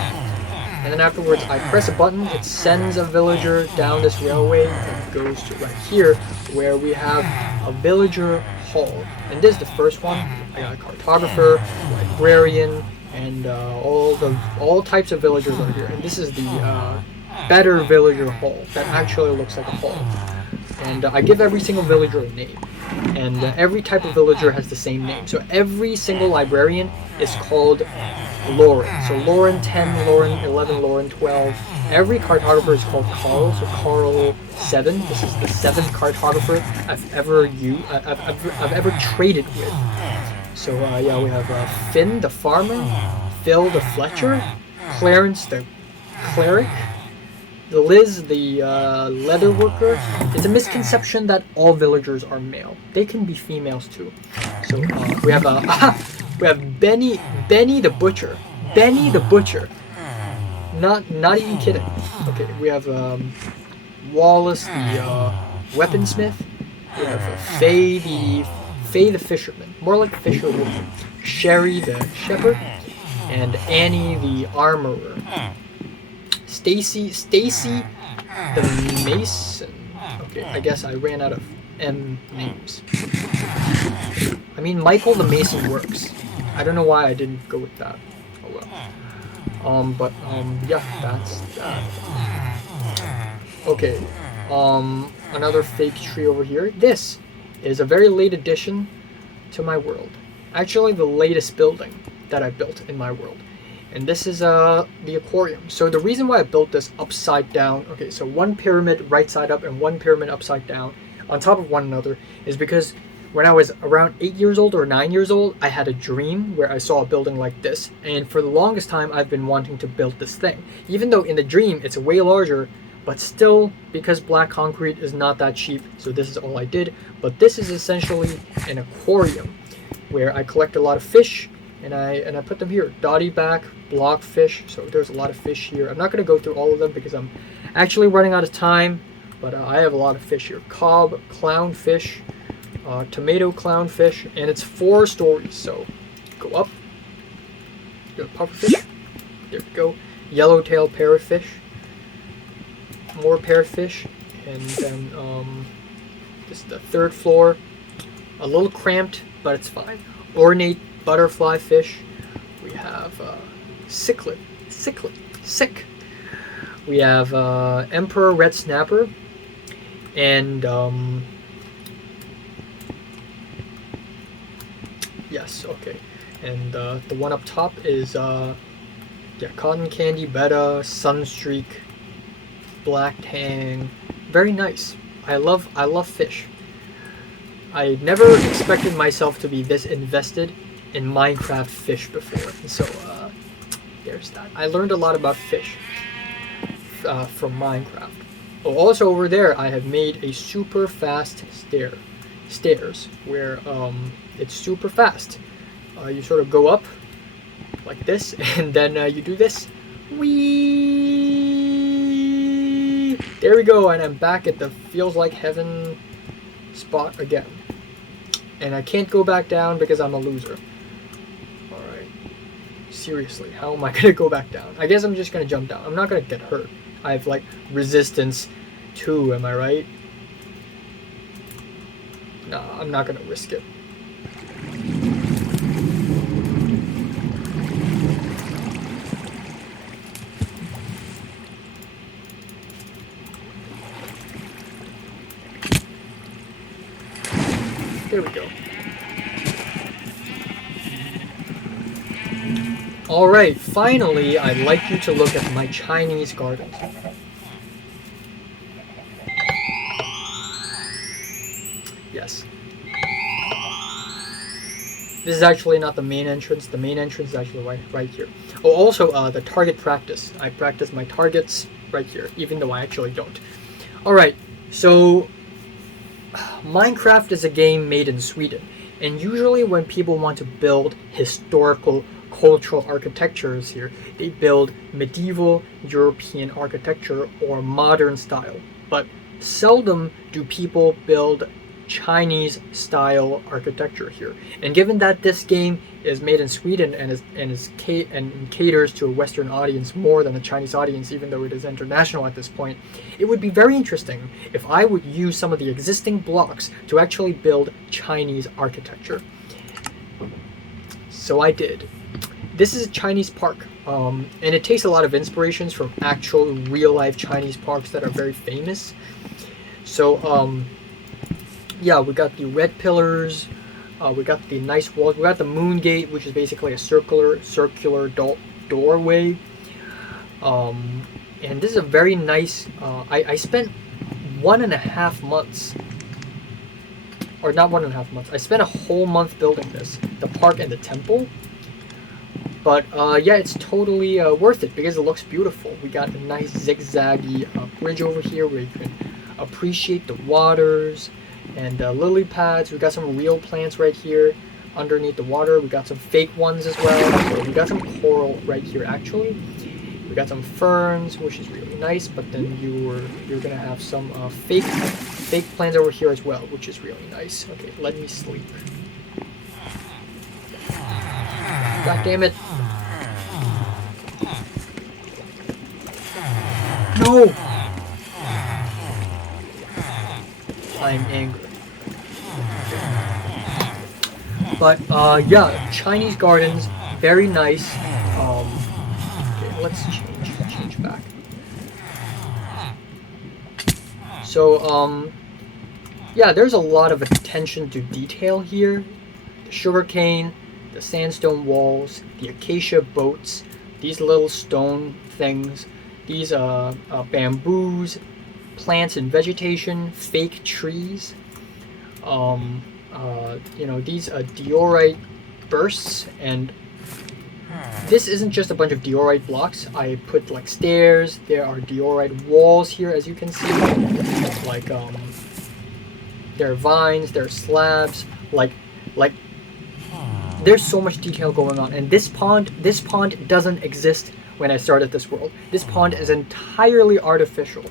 And then afterwards, I press a button, it sends a villager down this railway and goes to right here, where we have a villager hall. And this is the first one. I got a cartographer, librarian, and all types of villagers are here. And this is the better villager hall that actually looks like a hall. And I give every single villager a name. And every type of villager has the same name. So every single librarian is called Lauren. So Lauren 10, Lauren 11, Lauren 12. Every cartographer is called Carl. So Carl 7. This is the 7th cartographer I've ever traded with. So yeah, we have Finn the farmer, Phil the fletcher, Clarence the cleric. The Liz, the leather worker. It's a misconception that all villagers are male. They can be females too. So we have we have Benny the butcher. Benny the butcher. Not even kidding. Okay, we have Wallace the weaponsmith. We have Faye the fisherman, more like fisherwoman. Sherry the shepherd, and Annie the armorer. Stacy the mason. Okay, I guess I ran out of M names. I mean, Michael the mason works. I don't know why I didn't go with that. Oh well. Yeah, that's that. Okay. Another fake tree over here. This is a very late addition to my world. Actually, the latest building that I built in my world. And this is the aquarium. So the reason why I built this upside down, okay, so one pyramid right side up and one pyramid upside down on top of one another, is because when I was around 8 years old or 9 years old, I had a dream where I saw a building like this. And for the longest time, I've been wanting to build this thing. Even though in the dream, it's way larger, but still, because black concrete is not that cheap, so this is all I did. But this is essentially an aquarium where I collect a lot of fish, and I put them here. Dotty back, block fish, so there's a lot of fish here. I'm not going to go through all of them because I'm actually running out of time, but I have a lot of fish here. Cob, clownfish, tomato clownfish, and it's 4 stories, so go up. Go pufferfish. There we go. Yellowtail parrotfish. More parrotfish, and then this is the 3rd floor. A little cramped, but it's fine. Ornate butterfly fish. We have sick. We have emperor red snapper, and yes, okay. And the one up top is cotton candy betta, sunstreak, black tang. Very nice. I love fish. I never expected myself to be this invested in Minecraft fish before. So there's that. I learned a lot about fish from Minecraft. Oh, also over there I have made a super fast stairs where it's super fast. You sort of go up like this, and then you do this. Whee! There we go, and I'm back at the feels like heaven spot again. And I can't go back down because I'm a loser. Alright. Seriously, how am I going to go back down? I guess I'm just going to jump down. I'm not going to get hurt. I have, like, resistance 2, am I right? Nah, I'm not going to risk it. There we go. Alright, finally, I'd like you to look at my Chinese garden. Yes. This is actually not the main entrance. The main entrance is actually right here. Oh, also, the target practice. I practice my targets right here, even though I actually don't. Alright, so Minecraft is a game made in Sweden, and usually when people want to build historical cultural architectures here, they build medieval European architecture or modern style, but seldom do people build Chinese style architecture here. And given that this game is made in Sweden and caters to a Western audience more than a Chinese audience, even though it is international at this point, it would be very interesting if I would use some of the existing blocks to actually build Chinese architecture. So I did. This is a Chinese park, and it takes a lot of inspirations from actual real-life Chinese parks that are very famous. So yeah, we got the red pillars, we got the nice walls, we got the moon gate, which is basically a circular doorway, and this is a very nice, I spent 1.5 months, or not 1.5 months, I spent a whole month building this, the park and the temple. But yeah, it's totally worth it because it looks beautiful. We got a nice zigzaggy bridge over here where you can appreciate the waters and lily pads. We got some real plants right here underneath the water. We got some fake ones as well. So we got some coral right here actually. We got some ferns, which is really nice. But then you're gonna have some fake plants over here as well, which is really nice. Okay, let me sleep. God damn it. No! I'm angry. But yeah, Chinese gardens, very nice. Okay, let's change back. So yeah, there's a lot of attention to detail here. The sugarcane, the sandstone walls, the acacia boats, these little stone things, these bamboos, plants and vegetation, fake trees, you know, these diorite bursts, and this isn't just a bunch of diorite blocks. I put like stairs. There are diorite walls here, as you can see. Like there are vines, there are slabs, like there's so much detail going on. And this pond doesn't exist when I started this world. This pond is entirely artificial.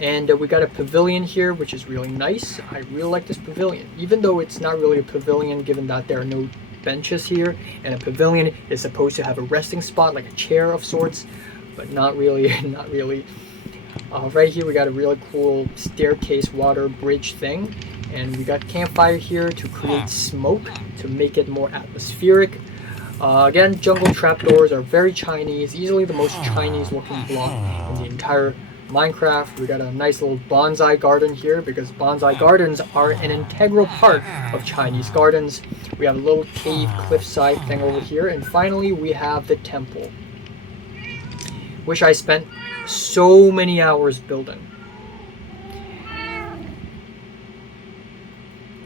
And we got a pavilion here, which is really nice. I really like this pavilion, even though it's not really a pavilion given that there are no benches here, and a pavilion is supposed to have a resting spot, like a chair of sorts, but not really, not really. Right here we got a really cool staircase water bridge thing, and we got campfire here to create smoke to make it more atmospheric. Again, jungle trapdoors are very Chinese, easily the most Chinese looking block in the entire Minecraft. We got a nice little bonsai garden here because bonsai gardens are an integral part of Chinese gardens. We have a little cave cliffside thing over here, and finally we have the temple, which I spent so many hours building.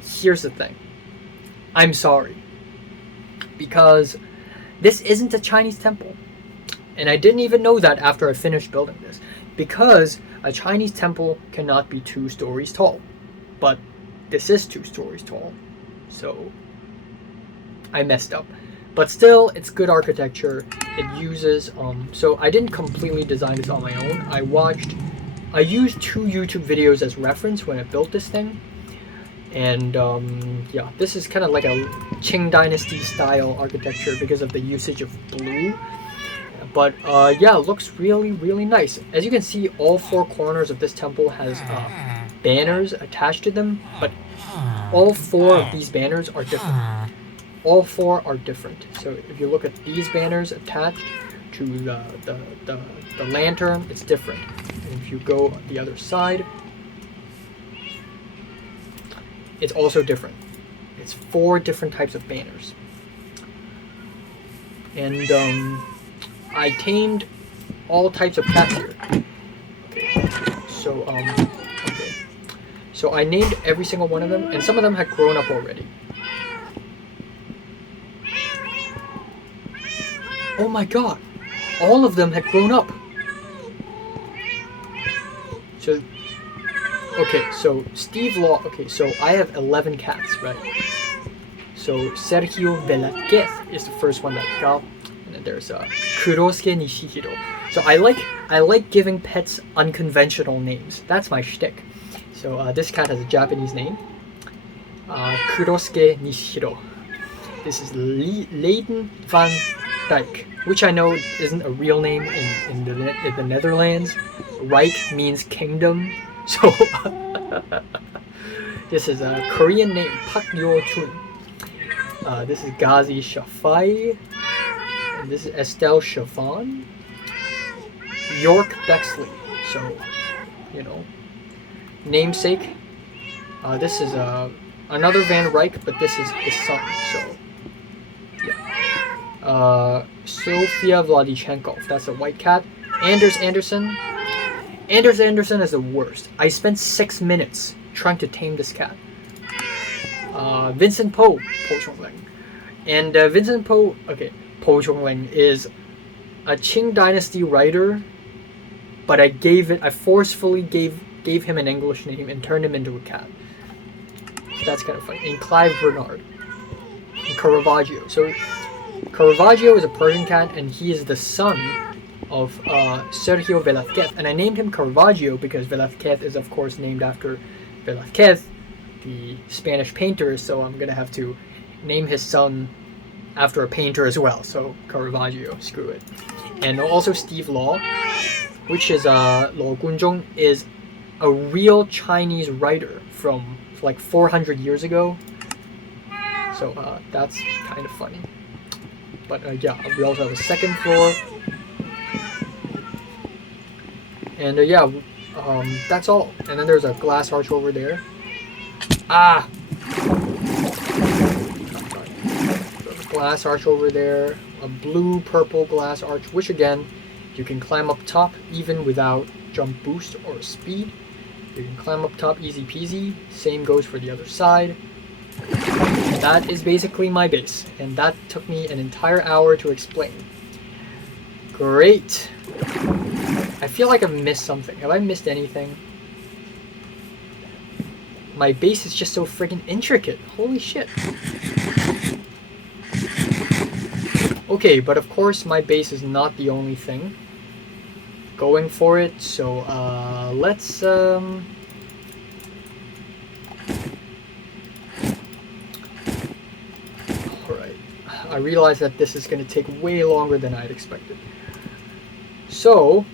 Here's the thing. I'm sorry, because this isn't a Chinese temple, and I didn't even know that after I finished building this. Because a Chinese temple cannot be 2 stories tall, but this is 2 stories tall, so I messed up. But still, it's good architecture. It uses so I didn't completely design this on my own. I used 2 YouTube videos as reference when I built this thing, and yeah, this is kind of like a Qing Dynasty style architecture because of the usage of blue. But yeah, it looks really, really nice. As you can see, all 4 corners of this temple has banners attached to them, but all 4 of these banners are different. All 4 are different. So if you look at these banners attached to the lantern, it's different. And if you go the other side, it's also different. It's 4 different types of banners. And I tamed all types of cats here. Okay. So okay. So I named every single one of them, and some of them had grown up already. Oh my god! All of them had grown up. So okay, so Steve Law. Okay, so I have 11 cats, right? So Sergio Velázquez is the first one that got. And there's Kurosuke Nishihiro. So I like giving pets unconventional names. That's my shtick. So this cat has a Japanese name, Kurosuke Nishihiro. This is Leiden van Dijk, which I know isn't a real name in the Netherlands. Rijk means kingdom. So this is a Korean name, Pak Yo Chun. This is Ghazi Shafai. And this is Estelle Chavon, York Bexley. So, you know, namesake. This is another Van Ryck, but this is his son. So, yeah. Sofia Vladichenkov. That's a white cat. Anders Anderson. Anders Anderson is the worst. I spent 6 minutes trying to tame this cat. Vincent Poe. And Vincent Poe. Okay. Po Chongling, is a Qing Dynasty writer, but I forcefully gave him an English name and turned him into a cat. So that's kind of funny. And Clive Bernard. And Caravaggio. So Caravaggio is a Persian cat, and he is the son of Sergio Velázquez. And I named him Caravaggio because Velázquez is, of course, named after Velázquez, the Spanish painter, so I'm going to have to name his son after a painter as well. So Caravaggio, screw it. And also Steve Law, which is Luo Gunzhong, is a real Chinese writer from like 400 years ago. So that's kind of funny. But yeah, we also have a second floor. And yeah, that's all. And then there's a glass arch over there. Ah! There's a glass arch over there. A blue-purple glass arch, which again, you can climb up top even without jump boost or speed. You can climb up top easy peasy. Same goes for the other side. And that is basically my base. And that took me an entire hour to explain. Great! I feel like I've missed something. Have I missed anything? My base is just so friggin' intricate. Holy shit. Okay, but of course my base is not the only thing going for it, so let's alright. I realize that this is going to take way longer than I'd expected. So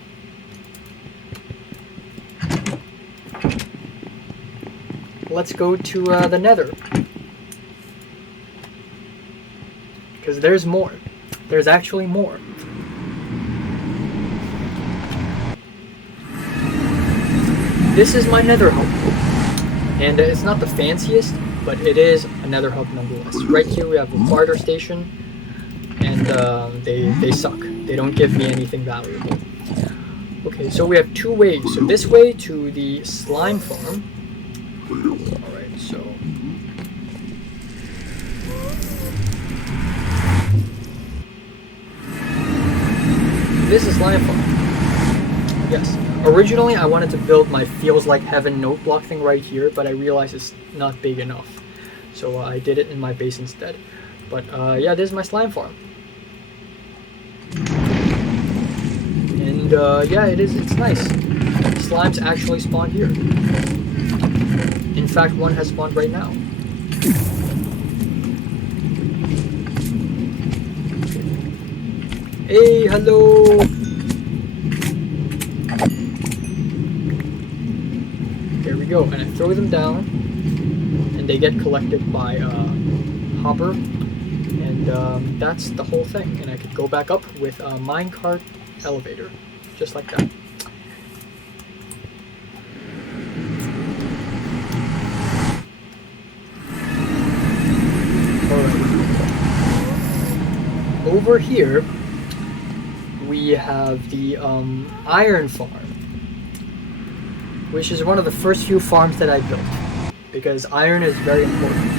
let's go to the Nether, because there's more. There's actually more. This is my Nether hub, and it's not the fanciest, but it is a Nether hub nonetheless. Right here we have a barter station, and they suck. They don't give me anything valuable. Okay, so we have two ways. So this way to the slime farm. Alright, so this is slime farm. Yes. Originally I wanted to build my Feels Like Heaven note block thing right here, but I realized it's not big enough. So I did it in my base instead. But yeah, this is my slime farm. And yeah, it's nice. Slimes actually spawn here. In fact, one has spawned right now. Hey, hello! There we go, and I throw them down, and they get collected by Hopper, and that's the whole thing. And I could go back up with a minecart elevator, just like that. Over here, we have the iron farm, which is one of the first few farms that I built, because iron is very important.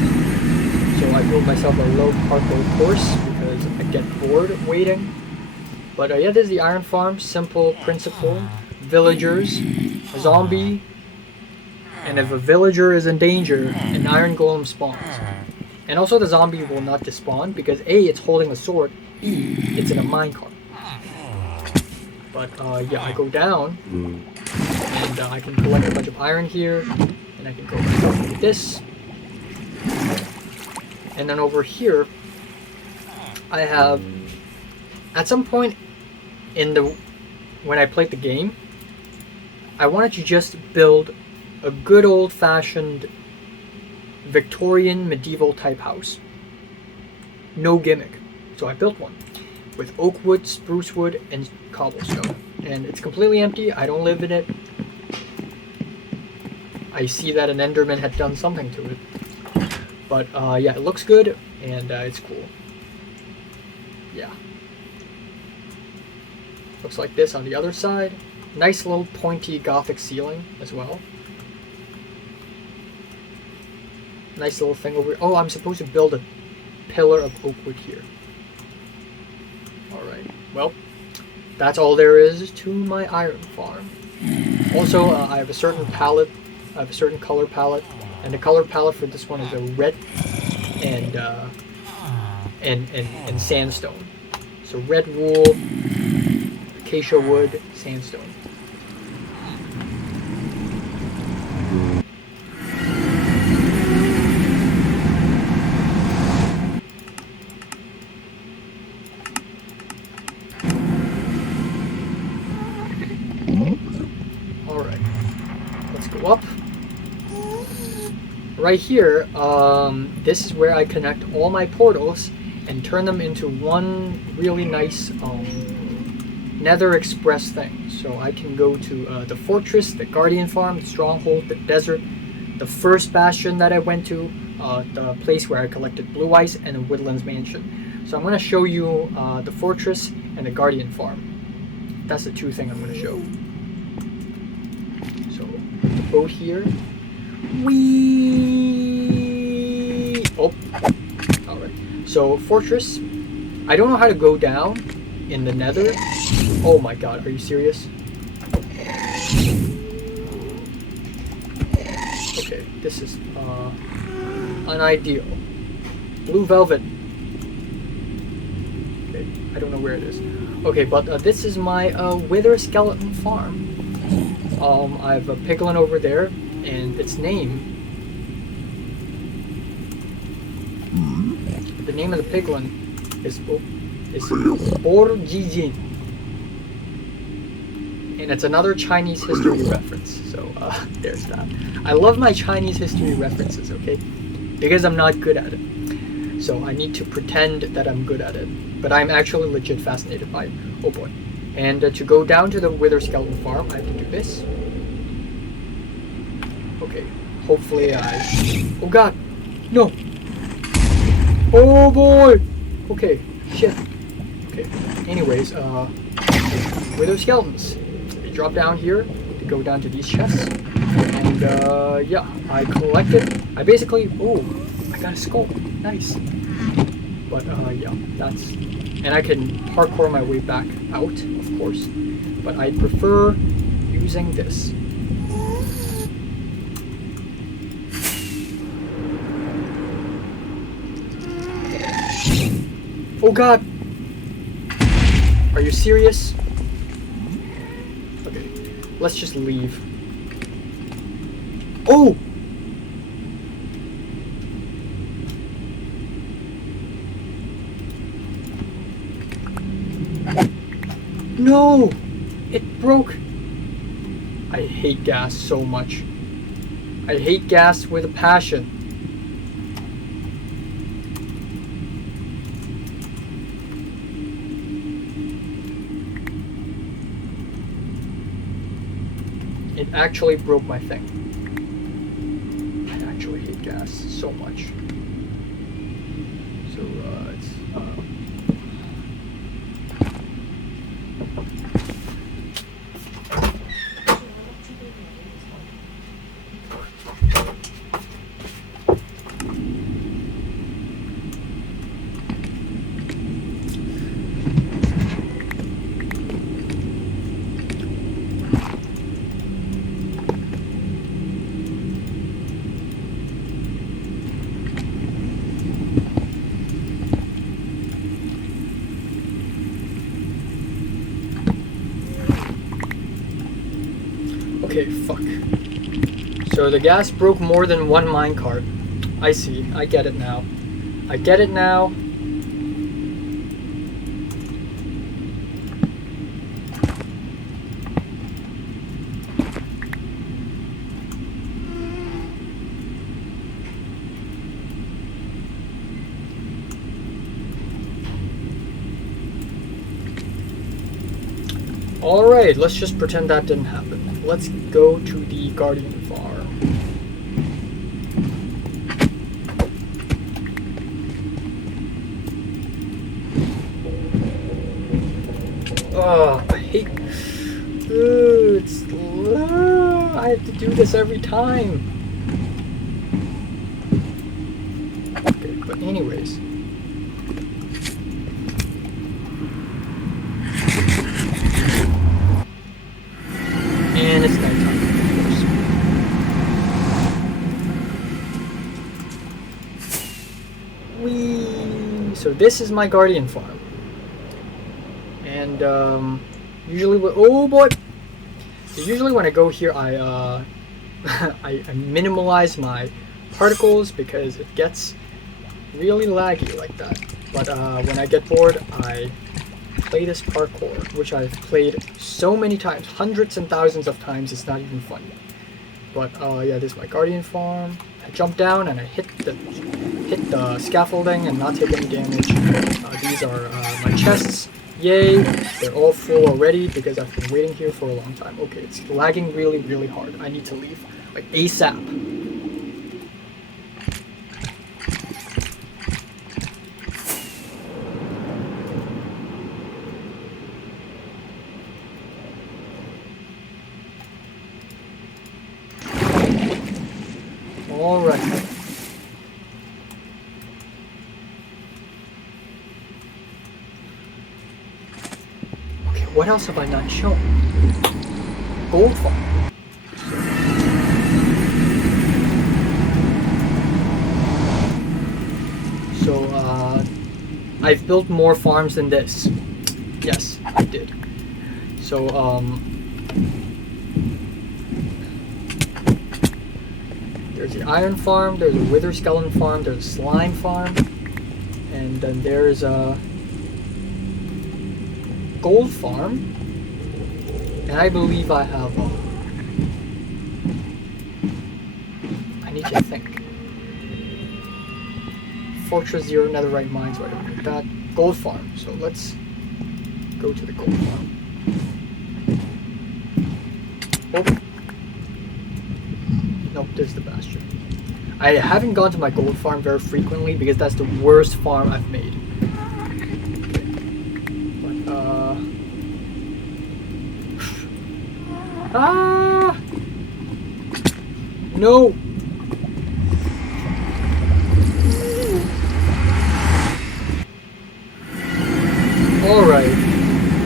So I built myself a low parkour course because I get bored waiting. But yeah, this is the iron farm, simple principle. Villagers, a zombie, and if a villager is in danger, an iron golem spawns. And also the zombie will not despawn because A, it's holding a sword, B, it's in a minecart. But yeah, I go down, and I can collect a bunch of iron here, and I can go back up like this. And then over here, I have, at some point when I played the game, I wanted to just build a good old-fashioned Victorian medieval type house. No gimmick. So I built one with oak wood, spruce wood, and cobblestone. And it's completely empty. I don't live in it. I see that an Enderman had done something to it. But yeah, it looks good, and it's cool. Yeah. Looks like this on the other side. Nice little pointy Gothic ceiling as well. Nice little thing over here. Oh, I'm supposed to build a pillar of oak wood here. Alright, well, that's all there is to my iron farm. Also, I have a certain palette, I have a certain color palette, and the color palette for this one is a red and sandstone. So red wool, acacia wood, sandstone. Alright, let's go up. Right here, this is where I connect all my portals and turn them into one really nice Nether Express thing. So I can go to the fortress, the Guardian Farm, the stronghold, the desert, the first bastion that I went to, the place where I collected blue ice, and the Woodlands Mansion. So I'm going to show you the fortress and the Guardian Farm. That's the two things I'm going to show. So, the boat here. Whee! Oh, alright. So, fortress. I don't know how to go down in the Nether. Oh my god, are you serious? Okay, this is unideal. Blue velvet. Okay, I don't know where it is. Okay, but this is my wither skeleton farm. I have a piglin over there, and its name. The name of the piglin is Borjijin. And it's another Chinese history reference. So there's that. I love my Chinese history references, okay? Because I'm not good at it. So I need to pretend that I'm good at it. But I'm actually legit fascinated by it. Oh boy. And to go down to the wither skeleton farm, I have to do this. Okay. Hopefully I... Oh god! No! Oh boy! Okay. Shit. Okay. Anyways, wither skeletons. They drop down here. They go down to these chests. And yeah, I collected. I basically... Oh! I got a skull. Nice. But yeah, that's... And I can parkour my way back out, of course. But I prefer using this. Oh god! Are you serious? Okay, let's just leave. Oh! No! It broke! I hate gas so much. I hate gas with a passion. It actually broke my thing. I actually hate gas so much. So, it's... Okay, fuck. So the gas broke more than one minecart. I see. I get it now. I get it now. Alright, let's just pretend that didn't happen. Let's go to the Guardian Farm. I hate... it's... I have to do this every time. Okay, but anyways. so this is my guardian farm. And usually, oh boy! So usually when I go here, I I minimalize my particles because it gets really laggy like that. But when I get bored, I play this parkour, which I've played so many times, hundreds and thousands of times. It's not even funny. But yeah, this is my guardian farm. I jump down and I hit the scaffolding and not take any damage. These are my chests. Yay! They're all full already because I've been waiting here for a long time. Okay, it's lagging really, really hard. I need to leave, like ASAP. Alright. What else have I not shown? Gold farm. So, I've built more farms than this. Yes, I did. So, there's the iron farm, there's a wither skeleton farm, there's a slime farm, and then there's a gold farm, and I believe I have I need to think. Fortress 0 netherite mines, so I don't need that. Gold farm, so let's go to the gold farm. Oh. Nope, there's the bastion. I haven't gone to my gold farm very frequently because that's the worst farm I've made. Ah! No! Alright.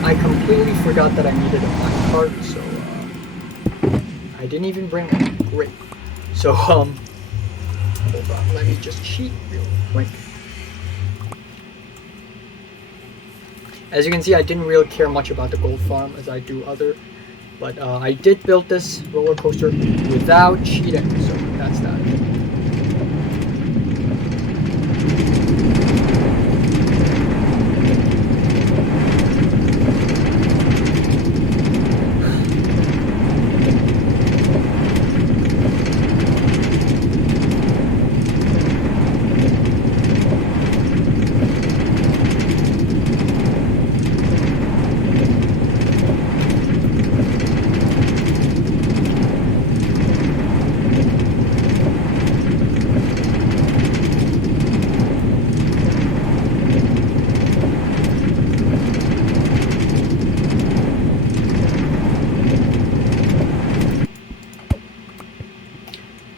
I completely forgot that I needed a minecart, so I didn't even bring one. Great. So, hold on, let me just cheat real quick. As you can see, I didn't really care much about the gold farm as I do other. But I did build this roller coaster without cheating, so that's that.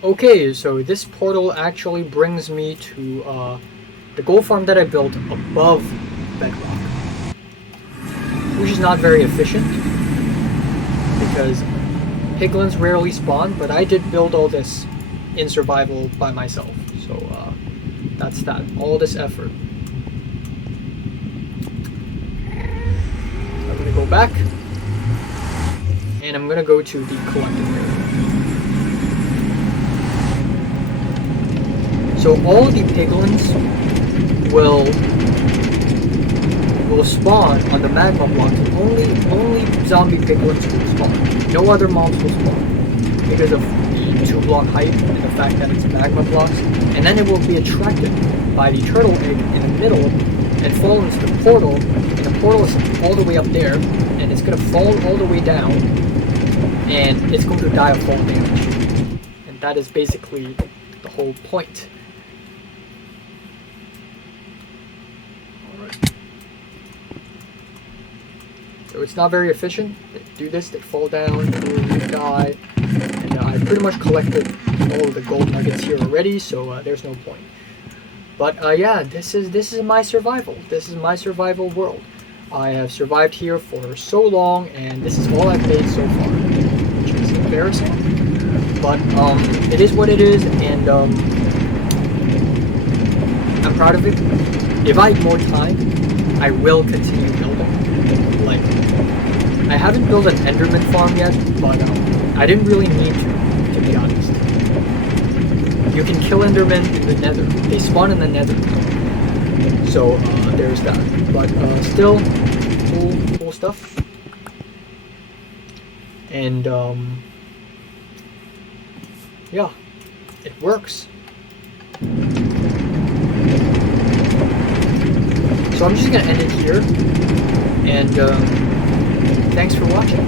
Okay, so this portal actually brings me to the gold farm that I built above bedrock, which is not very efficient because piglins rarely spawn, but I did build all this in survival by myself, so that's that, all this effort. I'm gonna go back and I'm gonna go to the collective area. So all the piglins will spawn on the magma blocks, and only zombie piglins will spawn. No other mobs will spawn because of the 2-block height and the fact that it's magma blocks. And then it will be attracted by the turtle egg in the middle and fall into the portal. And the portal is all the way up there, and it's gonna fall all the way down, and it's going to die of fall damage. And that is basically the whole point. So it's not very efficient. They do this, they fall down, they die, and I pretty much collected all of the gold nuggets here already, so there's no point. But yeah, this is my survival. This is my survival world. I have survived here for so long, and this is all I've made so far, which is embarrassing. But it is what it is, and I'm proud of it. if I had more time, I will continue building. Like, I haven't built an Enderman farm yet, but I didn't really need to be honest. You can kill Endermen in the Nether. They spawn in the Nether. So there's that. But still, cool stuff. And yeah, it works. So I'm just gonna end it here. And thanks for watching.